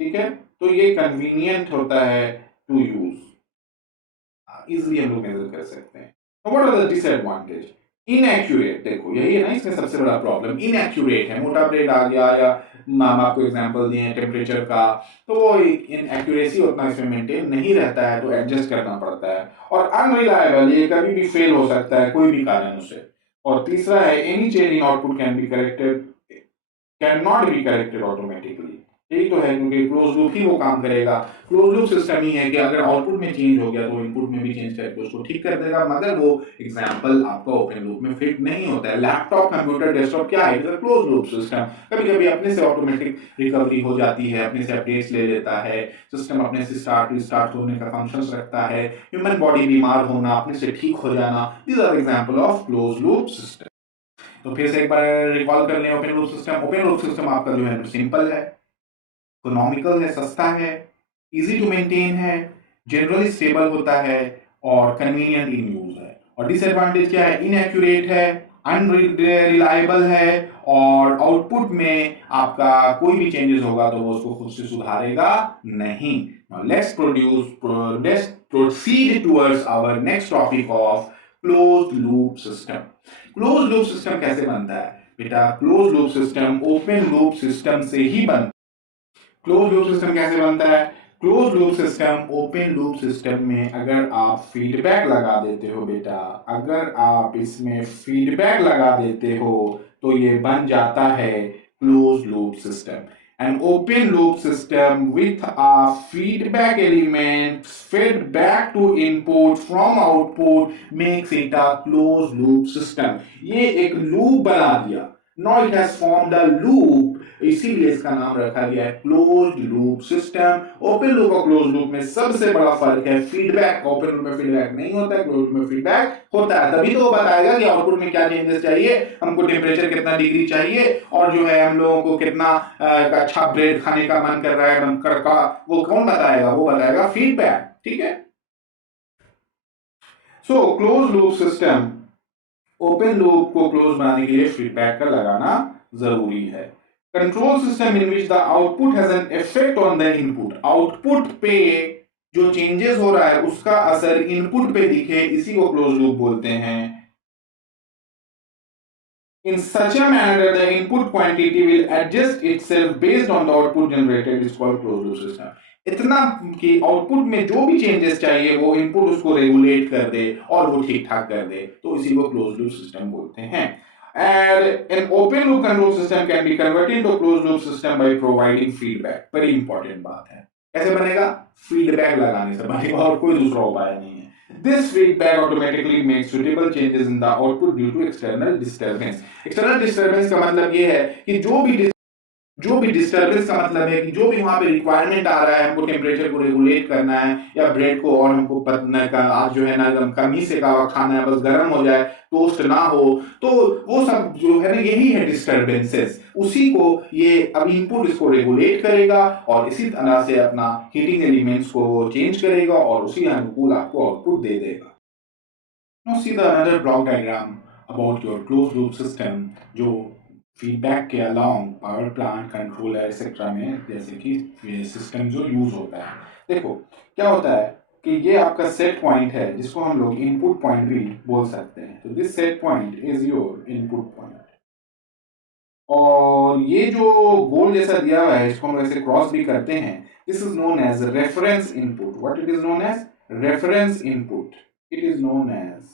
ठीक है, तो ये कन्वीनियंट होता है टू यूज, इजिली हम लोग मेजर कर सकते हैं। तो what are the disadvantage? Inaccurate, देखो यही है ना इसमें सबसे बड़ा प्रॉब्लम, इनएक्यूरेट है। मोटा ब्रेड आ गया, या हम आपको एग्जांपल दिए टेम्परेचर का, तो वो इनएक्यूरेसी उतना इसमें मेंटेन नहीं रहता है, तो एडजस्ट करना पड़ता है। और अनरिलायबल, ये कभी भी फेल हो सकता है कोई भी कारण से। और तीसरा है any change in output can be corrected, can not be corrected automatically. यही तो है, क्योंकि क्लोज लूप ही वो काम करेगा। क्लोज लूप सिस्टम ही है कि अगर आउटपुट में चेंज हो गया तो इनपुट में भी चेंज करके उसको ठीक कर देगा, मगर वो एग्जांपल आपका ओपन लूप में फिट नहीं होता है। लैपटॉप, कंप्यूटर, डेस्कटॉप क्या है? Close loop system. कभी कभी अपने से ऑटोमेटिक रिकवरी हो जाती है, अपने से अपडेट्स ले लेता है सिस्टम, अपने से स्टार्ट रिस्टार्ट होने का फंक्शंस रखता है। ह्यूमन बॉडी बीमार होना, अपने से ठीक हो जाना, these are example of close loop system. तो फिर से एक बार रिकॉल कर लें open loop system. Open loop system आपका जो है सिंपल है, इकोनॉमिकल है, सस्ता है, इजी टू मेंटेन है, जनरली स्टेबल होता है और कन्वीनियंट इन यूज है। और डिसएडवांटेज क्या है? इनएक्यूरेट है, अनरिलायबल है, और आउटपुट में आपका कोई भी चेंजेस होगा तो वो उसको खुद से सुधारेगा नहीं। Let's proceed towards our next topic of closed loop system. Closed loop system कैसे बनता है बेटा? Closed loop system open loop system से ही बनता है। क्लोज लूप सिस्टम कैसे बनता है? Close loop system open loop system में अगर आप फीडबैक लगा देते हो बेटा, अगर आप इसमें फीडबैक लगा देते हो तो ये बन जाता है close loop system. An open loop system with a feedback element fed back to input from output makes it a closed loop system। ये एक लूप बना दिया। Now it has formed a loop, इसीलिए इसका नाम रखा गया है closed loop system. Open loop और क्लोज लूप में सबसे बड़ा फर्क है फीडबैक। ओपन लूप में फीडबैक नहीं होता है, क्लोज लूप में फीडबैक होता है। तभी तो वो बताएगा कि आउटपुट में क्या चेंजेस चाहिए, हमको टेम्परेचर कितना डिग्री चाहिए, और जो है हम लोगों को कितना अच्छा ब्रेड खाने का मन कर रहा है, बनकर का, वो कौन बताएगा? वो बताएगा फीडबैक। ठीक है, so close loop system, open loop को क्लोज बनाने के लिए फीडबैक का लगाना जरूरी है। Control system in which the output has an effect on the input, output पे जो चेंजेस हो रहा है उसका असर इनपुट पे दिखे, इसी को क्लोज लूप बोलते हैं। In such a manner that the input quantity will adjust itself based on the output generated is called closed loop system। इतना कि आउटपुट में जो भी चेंजेस चाहिए वो इनपुट उसको रेगुलेट कर दे और वो ठीक ठाक कर दे, तो इसी को क्लोज लूप सिस्टम बोलते हैं। And an open loop control system can be converted into a closed loop system by providing feedback। बड़ी इंपॉर्टेंट बात है, कैसे बनेगा? फीडबैक लगाने से बनेगा, और कोई दूसरा उपाय नहीं है। This feedback automatically makes suitable changes in the output due to external disturbance। External disturbance का मतलब ये है कि जो भी डिस्टर्बेंस का मतलब है कि जो भी वहां पे रिक्वायरमेंट आ रहा है, हमको टेम्परेचर को रेगुलेट करना है, या ब्रेड को और हमको पतने का आज जो है ना एकदम कमी से का खाना है, बस गर्म हो जाए, टोस्ट ना हो, तो वो सब जो है ना यही है डिस्टर्बेंसेस। उसी को ये अब इनपुट इसको रेगुलेट करेगा और इसी तरह से अपना हीटिंग एलिमेंट्स को चेंज करेगा और उसी अनुकूल आपको आउटपुट दे देगा। Now see the another block diagram about your closed loop system, जो फीडबैक के along power plant, controller etcetera में जैसे कि सिस्टम जो यूज होता है। देखो क्या होता है कि ये आपका सेट पॉइंट है जिसको हम लोग इनपुट पॉइंट भी बोल सकते हैं। तो this set point is your input point, और ये जो गोल जैसा दिया हुआ है इसको हम ऐसे क्रॉस भी करते हैं। This is known as reference input. What it is known as? Reference input. It is known as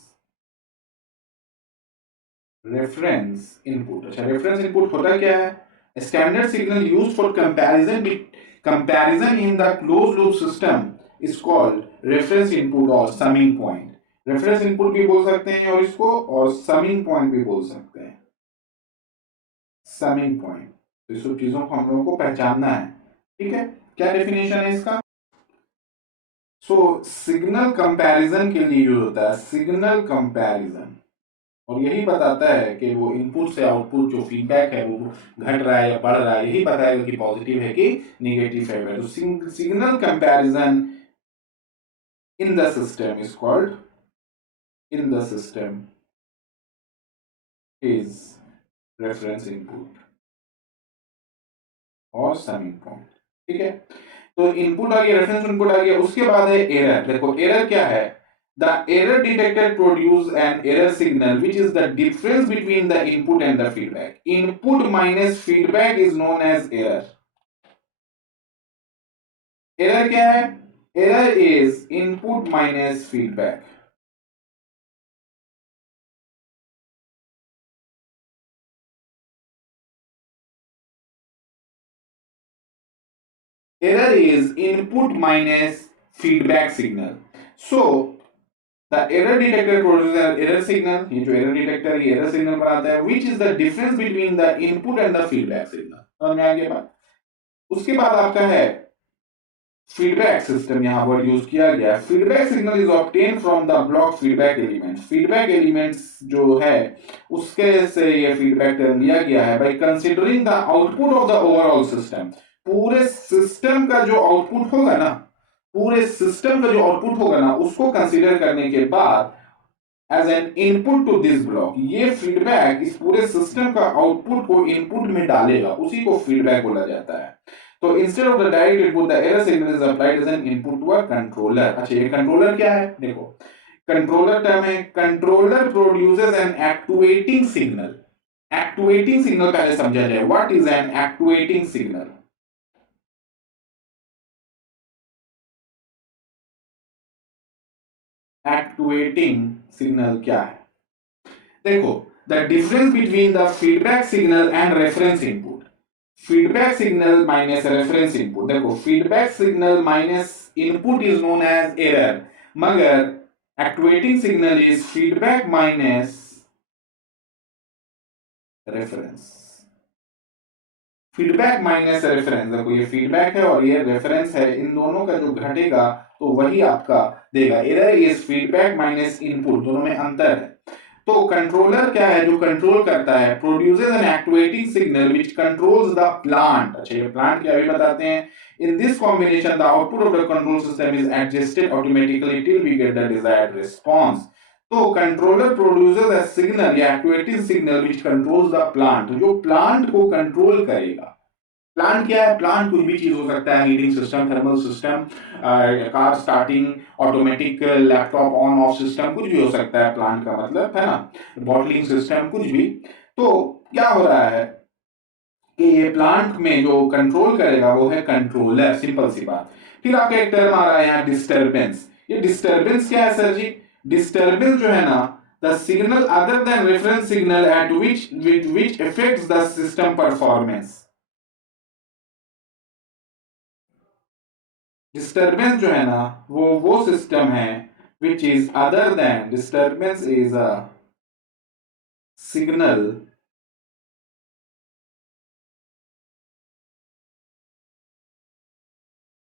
reference input. अच्छा, रेफरेंस इनपुट होता क्या है? A standard signal used for comparison in the closed loop system is called reference input or summing point. Reference input भी बोल सकते हैं और इसको, और समिंग पॉइंट भी बोल सकते हैं, समिंग पॉइंट। तो इस सब चीजों को हम लोगों को पहचानना है, ठीक है। क्या डेफिनेशन है इसका? सो सिग्नल कंपैरिजन के लिए यूज होता है सिग्नल कंपैरिजन, और यही बताता है कि वो इनपुट से आउटपुट जो फीडबैक है वो घट रहा है या बढ़ रहा है, यही बताएगा कि पॉजिटिव है कि नेगेटिव है। तो signal comparison in the system is called, in the system is reference input और समिंग पॉइंट, ठीक है। तो इनपुट आ गया, रेफरेंस इनपुट आ गया, उसके बाद है एरर। देखो एरर क्या है? The error detector produces an error signal which is the difference between the input and the feedback. Input minus feedback is known as error. Error क्या है? Error is input minus feedback. Error is input minus feedback signal. So the error detector produces an error signal. ये जो error detector ये error signal बनाता है, which is the difference between the input and the feedback signal. समझ में आ गया बात? उसके बाद आपका है फीडबैक सिस्टम, यहां वर्ड यूज किया गया। Feedback signal is obtain from the block feedback element. Feedback elements जो है उसके से ये फीडबैक टर्म दिया गया है by considering the output of the overall system. पूरे सिस्टम का जो आउटपुट होगा ना, पूरे सिस्टम का जो आउटपुट होगा ना, उसको कंसीडर करने के बाद as an input to this block, ये फीडबैक इस पूरे सिस्टम का आउटपुट को इनपुट में डालेगा, उसी को फीडबैक बोला जाता है। तो instead of the direct input the error signal is applied as an input to a controller. अच्छा ये कंट्रोलर क्या है? देखो कंट्रोलर टर्म है, controller produces an actuating signal. Actuating signal पहले समझा जाए, what is an actuating signal? Actuating signal क्या है? देखो the difference between the feedback signal and reference input. Feedback signal minus reference input. देखो feedback signal minus input is known as error, मगर actuating signal is feedback minus reference. Feedback minus reference, देखो ये फीडबैक है और ये रेफरेंस है, इन दोनों का जो घटेगा तो वही आपका देगा। Error is feedback minus input, दोनों में अंतर है। तो कंट्रोलर क्या है? जो कंट्रोल करता है, produces an actuating signal which controls the plant. अच्छा ये प्लांट क्या भी बताते हैं। In this combination the output of the control system is adjusted automatically till we get the desired response. तो कंट्रोलर प्रोड्यूसेस अ सिग्नल या actuating signal which controls the plant, जो प्लांट को कंट्रोल करेगा। प्लांट क्या है? प्लांट कुछ भी चीज हो सकता है, heating system, thermal system, car starting, automatic laptop on off system, कुछ भी हो सकता है प्लांट का मतलब, है ना, बॉटलिंग सिस्टम, कुछ भी। तो क्या हो रहा है कि ये प्लांट में जो कंट्रोल करेगा वो है कंट्रोलर, सिंपल सी बात। फिर आपका एक टर्म आ रहा है यहाँ डिस्टर्बेंस। ये डिस्टर्बेंस क्या है सर जी? डिस्टर्बेंस जो है ना, the signal other than reference signal eight which affects the system performance. Disturbance जो है ना वो सिस्टम है which is other than, disturbance is a signal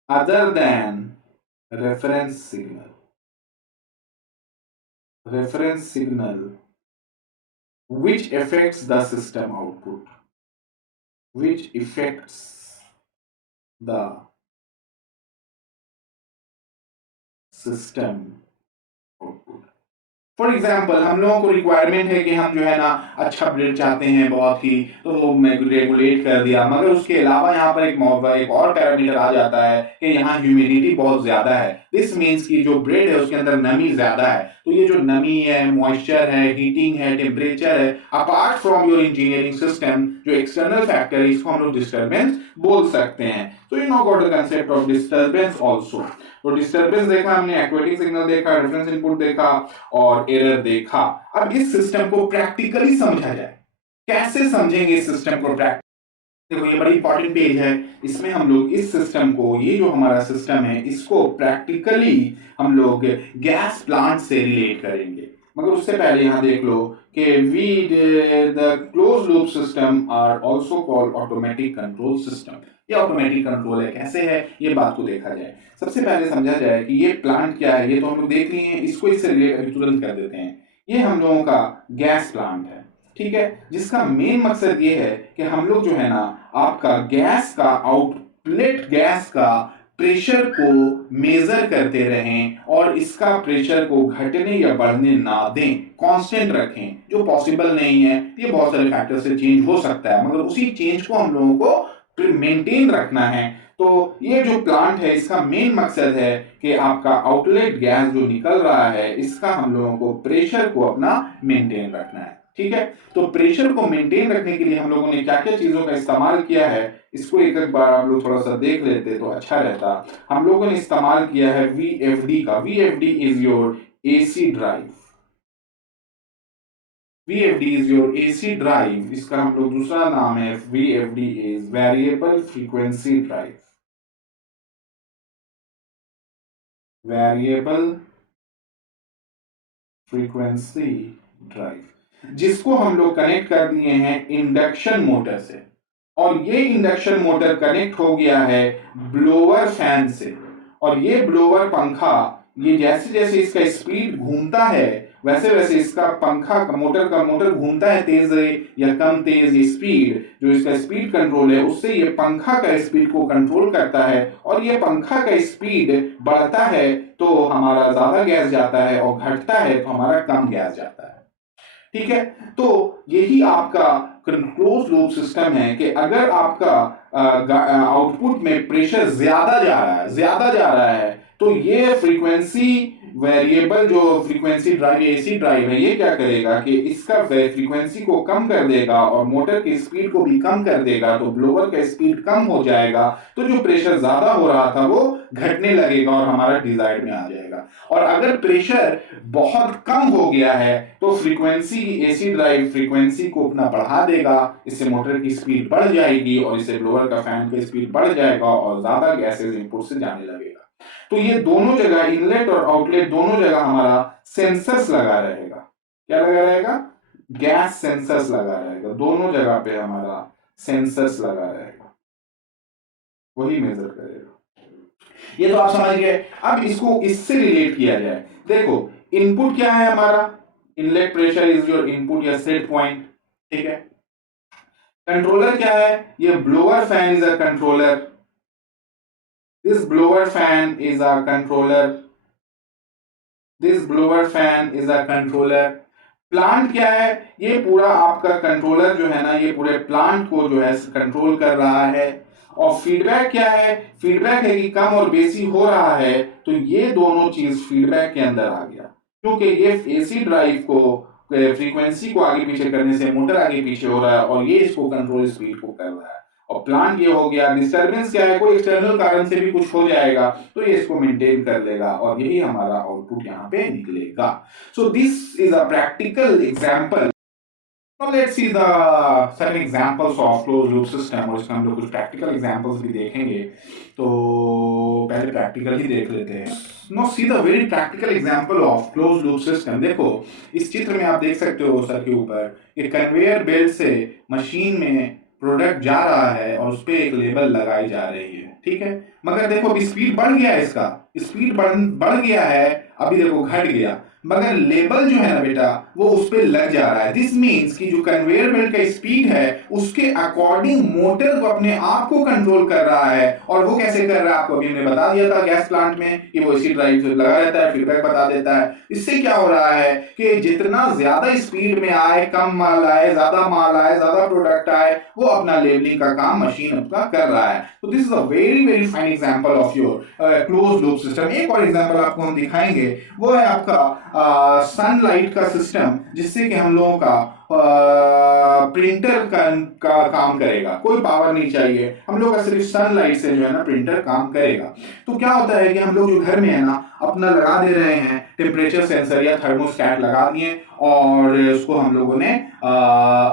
other than reference signal, reference signal which affects the system output, which affects the system output। For example हम लोगों को रिक्वायरमेंट है कि हम जो है ना अच्छा ब्रेड चाहते हैं बहुत ही, तो वो रेगुलेट कर दिया, मगर उसके अलावा यहाँ पर एक और पैरामीटर आ जाता है कि यहाँ ह्यूमिडिटी बहुत ज्यादा है। दिस मीन्स कि जो ब्रेड है उसके अंदर नमी ज्यादा है। तो ये जो नमी है, मॉइस्चर है, हीटिंग है, टेम्परेचर है, apart from your engineering system, जो एक्सटर्नल फैक्टर है, इसको हम लोग डिस्टर्बेंस बोल सकते हैं। तो you know got the concept of disturbance also. तो डिस्टर्बेंस देखा हमने, एक्टिवेटिंग सिग्नल देखा, रेफरेंस इनपुट देखा और एरर देखा। अब इस सिस्टम को प्रैक्टिकली समझा जाए, कैसे समझेंगे इस सिस्टम को प्रैक्टिकली? देखो ये बड़ी इंपॉर्टेंट पेज है, इसमें हम लोग इस सिस्टम को, ये जो हमारा सिस्टम है, इसको प्रैक्टिकली हम लोग गैस प्लांट से रिलेट करेंगे। मगर उससे पहले यहाँ देख लो कि we the close loop system are also called automatic control system. ये ऑटोमेटिक कंट्रोल है, कैसे है ये बात को देखा जाए। सबसे पहले समझा जाए कि ये प्लांट क्या है, ये तो हम लोग देख लिए हैं, इसको इससे रिलेट अभी तुरंत कर देते हैं। ये हम लोगों का गैस प्लांट है, ठीक है, जिसका मेन मकसद ये है कि हम लोग जो है ना, आपका गैस का आउटलेट गैस का प्रेशर को मेजर करते रहें और इसका प्रेशर को घटने या बढ़ने ना दें, कांस्टेंट रखें। जो पॉसिबल नहीं है, ये बहुत सारे फैक्टर से चेंज हो सकता है, मगर उसी चेंज को हम लोगों को मेंटेन रखना है। तो ये जो प्लांट है, इसका मेन मकसद है कि आपका आउटलेट गैस जो निकल रहा है, इसका हम लोगों को प्रेशर को अपना मेंटेन रखना है, ठीक है। तो प्रेशर को मेंटेन रखने के लिए हम लोगों ने क्या क्या चीजों का इस्तेमाल किया है, इसको एक एक बार आप लोग थोड़ा सा देख लेते तो अच्छा रहता। हम लोगों ने इस्तेमाल किया है VFD का। VFD is your AC drive. VFD is your AC drive, इसका हम लोग दूसरा नाम है VFD is variable frequency drive. Variable frequency drive, जिसको हम लोग कनेक्ट कर दिए हैं इंडक्शन मोटर से, और ये इंडक्शन मोटर कनेक्ट हो गया है ब्लोअर फैन से। और ये ब्लोअर पंखा, ये जैसे जैसे इसका स्पीड घूमता है, वैसे वैसे इसका पंखा का मोटर घूमता है, तेज या कम तेज। ये स्पीड, जो इसका स्पीड कंट्रोल है, उससे ये पंखा का स्पीड को कंट्रोल करता है। और ये पंखा का स्पीड बढ़ता है तो हमारा ज्यादा गैस जाता है, और घटता है तो हमारा कम गैस जाता है, ठीक है। तो यही आपका क्लोज लूप सिस्टम है कि अगर आपका आउटपुट में प्रेशर ज्यादा जा रहा है तो ये फ्रीक्वेंसी वेरिएबल जो फ्रीक्वेंसी ड्राइव AC ड्राइव है, ये क्या करेगा कि इसका फ्रीक्वेंसी को कम कर देगा और मोटर की स्पीड को भी कम कर देगा। तो ब्लोअर का स्पीड कम हो जाएगा, तो जो प्रेशर ज्यादा हो रहा था वो घटने लगेगा और हमारा डिजायर्ड में आ जाएगा। और अगर प्रेशर बहुत कम हो गया है तो फ्रीक्वेंसी AC ड्राइव फ्रीक्वेंसी को अपना बढ़ा देगा, इससे मोटर की स्पीड बढ़ जाएगी और इससे ब्लोअर का फैन का स्पीड बढ़ जाएगा और ज्यादा गैसेज इनपुट से जाने लगेगा। तो ये दोनों जगह, इनलेट और आउटलेट दोनों जगह हमारा सेंसर्स लगा रहेगा। क्या लगा रहेगा? गैस सेंसर्स लगा रहेगा, दोनों जगह पे हमारा सेंसर्स लगा रहेगा, वही मेजर करेगा। ये तो आप समझ गए। अब इसको इससे रिलेट किया जाए, देखो इनपुट क्या है हमारा, inlet pressure is your input या सेट पॉइंट, ठीक है। कंट्रोलर क्या है, ये blower fan is a controller, this blower fan is a controller, this blower fan is a controller। Plant क्या है, ये पूरा आपका कंट्रोलर जो है ना, ये पूरे प्लांट को जो है कंट्रोल कर रहा है। और फीडबैक क्या है, फीडबैक है कि कम और बेसी हो रहा है, तो ये दोनों चीज फीडबैक के अंदर आ गया, क्योंकि ये AC ड्राइव को फ्रीक्वेंसी को आगे पीछे करने से मोटर आगे पीछे हो रहा है और ये इसको कंट्रोल स्पीड को कर रहा है। और प्लांट ये हो गया। डिस्टर्बेंस क्या है, कोई एक्सटर्नल कारण से भी कुछ हो जाएगा तो ये इसको मेंटेन कर लेगा और यही हमारा आउटपुट यहाँ पे निकलेगा। So this is a practical example. Now let's see the certain examples of closed loop system, और इसमें हम लोग कुछ प्रैक्टिकल एग्जांपल्स भी देखेंगे। तो पहले प्रैक्टिकल ही देख लेते हैं। Now see the very practical example of closed loop system। देखो इस चित्र में आप देख सकते हो सर के ऊपर, ये कन्वेयर बेल्ट से मशीन में प्रोडक्ट जा रहा है और उस पर एक लेबल लगाई जा रही है, ठीक है। मगर देखो अभी स्पीड बढ़ गया है, इसका स्पीड बढ़ गया है, अभी देखो घट गया, मगर लेबल जो है ना बेटा वो उस पर लग जा रहा है। दिस मीन्स कि जो कन्वेयर बेल्ट का स्पीड है उसके अकॉर्डिंग मोटर को अपने आप को कंट्रोल कर रहा है। और वो कैसे कर रहा है, आपको अभी हमने बता दिया था गैस प्लांट में कि वो AC ड्राइव से लगा रहता है, फीडबैक बता देता है। इससे क्या हो रहा है कि जितना ज्यादा स्पीड में आए, कम माल आए, ज्यादा प्रोडक्ट आए, वो अपना लेबलिंग का काम मशीन अपना कर रहा है। तो this is a very very fine example of your close loop system. एक और एग्जांपल आपको हम दिखाएंगे, वो है आपका सनलाइट का सिस्टम, जिससे कि हम लोगों का प्रिंटर का काम करेगा, कोई पावर नहीं चाहिए, हम लोग का सिर्फ सनलाइट से जो है ना प्रिंटर काम करेगा। तो क्या होता है कि हम लोग जो घर में है ना अपना लगा दे रहे हैं टेम्परेचर सेंसर या थर्मोस्टैट लगा दिए, और उसको हम लोगों ने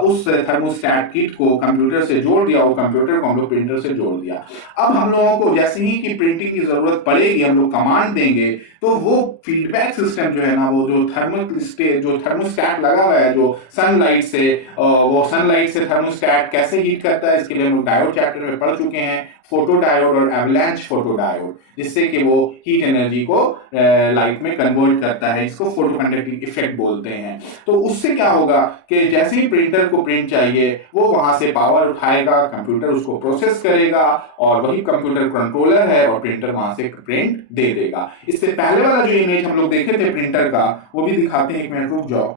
उस थर्मोस्टैट किट को कंप्यूटर से जोड़ दिया और कंप्यूटर को हम लोग प्रिंटर से जोड़ दिया। अब हम लोगों को जैसे ही कि प्रिंटिंग की जरूरत पड़ेगी, हम लोग कमांड देंगे तो वो फीडबैक सिस्टम जो है ना, वो जो थर्मोस्टैट लगा हुआ है, जो सनलाइट से वो सनलाइट से थर्मोस्टैट कैसे हीट करता है, इसके लिए हम लोग डायोड चैप्टर में पढ़ चुके हैं, फोटो डायोड और एवलांच फोटो डायोड, जिससे कि वो हीट एनर्जी को लाइट में कन्वर्ट करता है, इसको फोटो कंडक्टिंग इफेक्ट बोलते हैं। तो उससे क्या होगा कि जैसे ही प्रिंटर को प्रिंट चाहिए वो वहां से पावर उठाएगा, कंप्यूटर उसको प्रोसेस करेगा और वही कंप्यूटर कंट्रोलर है और प्रिंटर वहां से प्रिंट दे देगा। इससे पहले वाला जो इमेज हम लोग देखे थे प्रिंटर का, वो भी दिखाते हैं, एक मिनट रुक जाओ।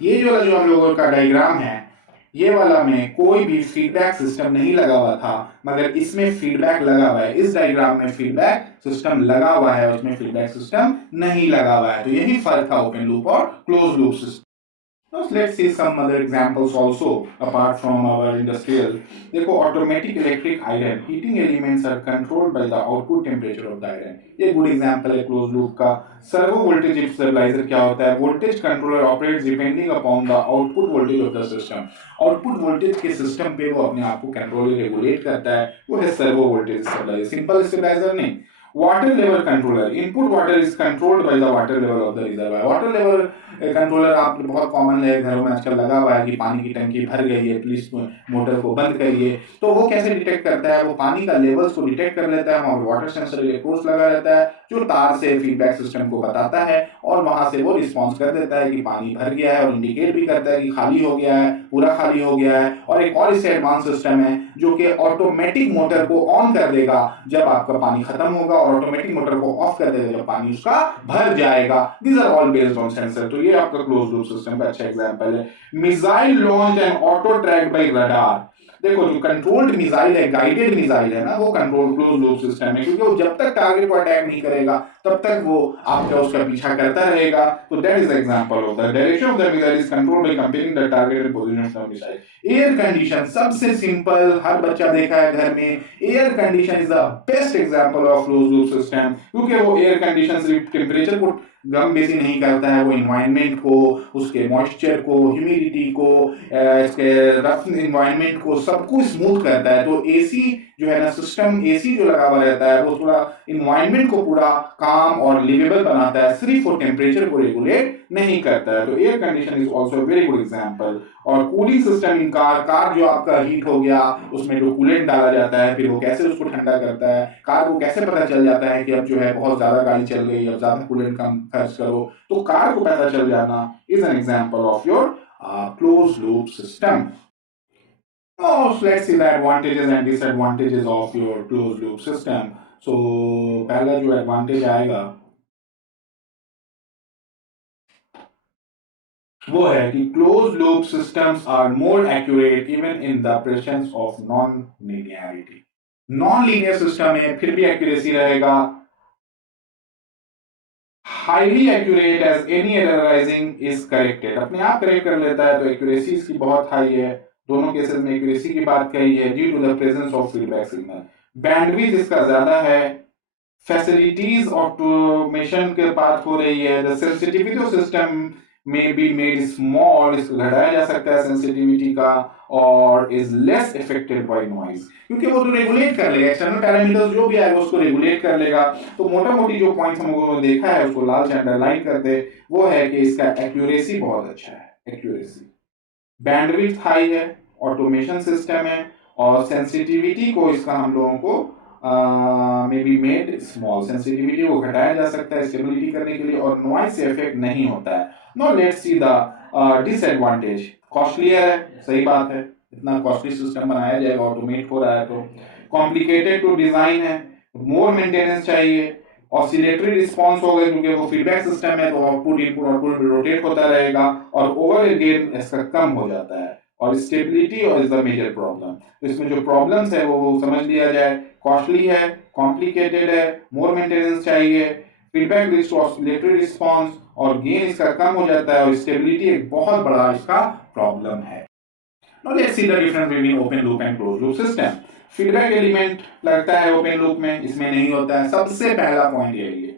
ये जो वाला जो हम लोगों का डायग्राम है, ये वाला में कोई भी फीडबैक सिस्टम नहीं लगा हुआ था, मगर इसमें फीडबैक लगा हुआ है। इस डायग्राम में फीडबैक सिस्टम लगा हुआ है, उसमें फीडबैक सिस्टम नहीं लगा हुआ है। तो यही फर्क था ओपन लूप और close loop system. Now let's see some other examples also apart from our industrial. देखो automatic electric iron heating elements are controlled by the output temperature of the iron. ये good example है closed loop का। Servo voltage stabilizer क्या होता है? Voltage controller operates depending upon the output voltage of the system. Output voltage के system पे वो अपने आप को control regulate करता है, वो है servo voltage stabilizer. Simple stabilizer नहीं। Water level controller, input water is controlled by the water level of the reservoir. Water level controller आप बहुत कॉमन है, घरों में आजकल लगा हुआ है कि पानी की टंकी भर गई है, प्लीज मोटर को बंद करिए। तो वो कैसे डिटेक्ट करता है? वो पानी का लेवल्स को डिटेक्ट कर लेता है, वहाँ वाटर सेंसर इलेक्ट्रोड्स लगा रहता है जो तार से फीडबैक सिस्टम को बताता है, और वहां से वो रिस्पॉन्स कर देता है कि पानी भर गया है, और इंडिकेट भी करता है कि खाली हो गया है, पूरा खाली हो गया है। और एक और इससे एडवांस सिस्टम है जो कि ऑटोमेटिक मोटर को ऑन कर देगा जब आपका पानी खत्म होगा, और ऑटोमेटिक मोटर को ऑफ कर देगा जब पानी उसका भर जाएगा। These are all based on sensor. तो ये आपका क्लोज लूप सिस्टम का अच्छा एग्जांपल है। Missile launch and auto track bye radar. देखो जो कंट्रोल्ड मिसाइल है, गाइडेड मिसाइल है ना, वो कंट्रोल क्लोज लूप सिस्टम है, क्योंकि वो जब तक टारगेट को अटैक नहीं करेगा तब तक वो आपका उसका पीछा करता रहेगा। तो that is example of the direction of the missile is controlled by comparing the target and position of the missile. Air condition सबसे सिंपल, हर बच्चा देखा है घर में, air condition is the best example of close loop system, क्योंकि वो एयर कंडीशन सिर्फ टेम्परेचर को गम बेसी नहीं करता है, वो इन्वायरमेंट को, उसके मॉइस्चर को, ह्यूमिडिटी को, इसके रफ इन्वायरमेंट को, सबको स्मूथ करता है। तो एसी जो है ना सिस्टम, एसी जो लगा हुआ रहता है वो थोड़ा इन्वायरमेंट को पूरा काम और लिवेबल बनाता है, सिर्फ वो टेम्परेचर को रेगुलेट नहीं करता है। तो air condition is also very good example. और कूलिंग सिस्टम इन कार जो आपका हीट हो गया, उसमें जो कूलेंट डाला जाता है, फिर वो कैसे उसको ठंडा करता है, कार को कैसे पता चल जाता है कि अब जो है बहुत ज्यादा गाड़ी चल गई, अब ज्यादा कूलेंट कम खर्च करो, तो कार को पता चल जाना is an example of your close loop system. Oh, so let's see the advantages and disadvantages of your closed loop system. So पहला जो advantage आएगा वो है कि closed loop systems are more accurate even in the presence of non-linearity. Non-linear system में फिर भी accuracy रहेगा, highly accurate as any error arising is corrected. अपने आप करेक्ट कर लेता है, तो एक्यूरेसी इसकी बहुत हाई है। दोनों केसेस में एक्यूरेसी की बात कही है due to the presence of feedback signal. Bandwidth इसका ज्यादा है। फैसिलिटीज ऑटोमेशन के बात हो रही है। द सेंसिटिविटी ऑफ सिस्टम में बी मेड स्मॉल, इसको घटाया जा सकता है सेंसिटिविटी का, और is less affected by noise, क्योंकि वो तो रेगुलेट कर लेगा, एक्सटर्नल पैरामीटर्स जो भी आएगा उसको रेगुलेट कर लेगा। तो मोटा मोटी जो पॉइंट्स हम लोगों ने देखा है उसको लाल से अंडरलाइन कर दे, वो है कि इसका एक्यूरेसी बहुत अच्छा है। एक्यूरेसी, बैंडविड्थ हाई है, ऑटोमेशन सिस्टम है, और सेंसिटिविटी को इसका हम लोगों को may be made small, sensitivity को घटाया जा सकता है स्टेबिलिटी करने के लिए, और नॉइज से इफेक्ट नहीं होता है। No let's see the disadvantage. Costlier है, सही बात है, इतना कॉस्टली सिस्टम बनाया जाएगा, ऑटोमेट हो रहा है तो। कॉम्प्लिकेटेड टू डिजाइन है, मोर मेंटेनेंस चाहिए। ऑसिलेटरी रिस्पॉन्स होगा क्योंकि वो फीडबैक सिस्टम है, तो आउटपुट इनपुट आउटपुट रोटेट होता रहेगा, और ओवर गेन इसका कम हो जाता है। और stability is the major problem. तो इसमें जो प्रॉब्लम्स है वो समझ लिया जाए। कॉस्टली है, कॉम्प्लिकेटेड है, मोर मेंटेनेंस चाहिए, feedback leads to oscillatory response और गेन इसका कम हो जाता है और स्टेबिलिटी एक बहुत बड़ा इसका प्रॉब्लम है। Now let's see the difference between open loop and closed loop system. Feedback element लगता है ओपन लूप में, इसमें नहीं होता है। सबसे पहला पॉइंट यही है,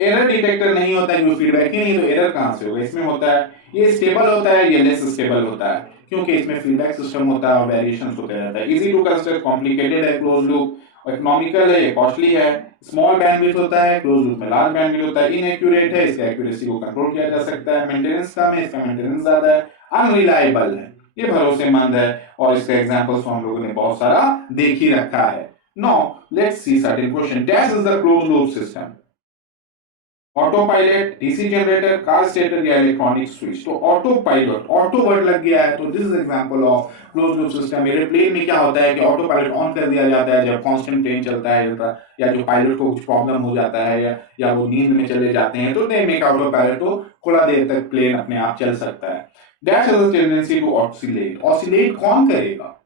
एरर डिटेक्टर नहीं होता है, जो फीडबैक ही नहीं तो एरर कहां से होगा। इसमें होता है ये स्टेबल होता है, ये लेस स्टेबल होता है, क्योंकि इसमें फीडबैक सिस्टम होता है और वेरिएशंस होते रहता है। इजी टू कंस्ट्रक्ट, कॉम्प्लिकेटेड है क्लोज लूप, इकोनॉमिकल है, ये कॉस्टली है। स्मॉल बैंडविड्थ होता है, क्लोज लूप में लार्ज बैंडविड्थ होता है। इनएक्यूरेट है, इसका एक्यूरेसी को कंट्रोल किया जा सकता है। मेंटेनेंस कम है, इसका मेंटेनेंस ज्यादा है। अनरिलायबल है, ये भरोसेमंद है और इसका एग्जांपल्स तो हम लोगों ने बहुत सारा देख ही रखा है। Now let's see certain question. That is the close loop system. Auto pilot, DC generator, car starter या इलेक्ट्रॉनिक स्विच। तो ऑटो पायलट, ऑटो वर्ड लग गया है तो this is example of close loop system. Airplane में क्या होता है कि ऑटो पायलट ऑन कर दिया जाता है जब कांस्टेंट प्लेन चलता है या जो पायलट को कुछ प्रॉब्लम हो जाता है या वो नींद में चले जाते हैं, तो दे मेक ऑटो पायलट को थोड़ा देर तक प्लेन अपने आप चल सकता है। That has a tendency to oscillate. Oscillate कौन करेगा?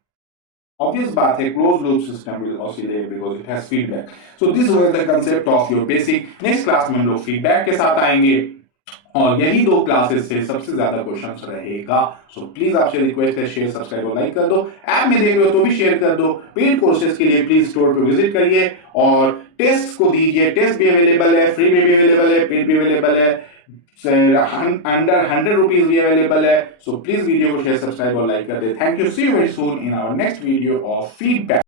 Obvious बात है, closed loop system will oscillate because it has feedback. So this was the concept of your basic. Next class में हम लोग feedback के साथ आएंगे और यही दो क्लासेस से सबसे ज्यादा क्वेश्चंस रहेगा। सो प्लीज आपसे रिक्वेस्ट है, शेयर, सब्सक्राइब और लाइक कर दो। ऐप में देख रहे हो तो भी शेयर कर दो। पेड कोर्सेज के लिए प्लीज स्टोर पर विजिट करिए और टेस्ट को दीजिए। टेस्ट भी अवेलेबल है, फ्री में भी अवेलेबल है, पेड भी अवेलेबल है, अंडर 100 रुपीज भी अवेलेबल है। सो प्लीज वीडियो को शेयर, सब्सक्राइब और लाइक कर दे। Thank you, see you very soon in our next video of feedback.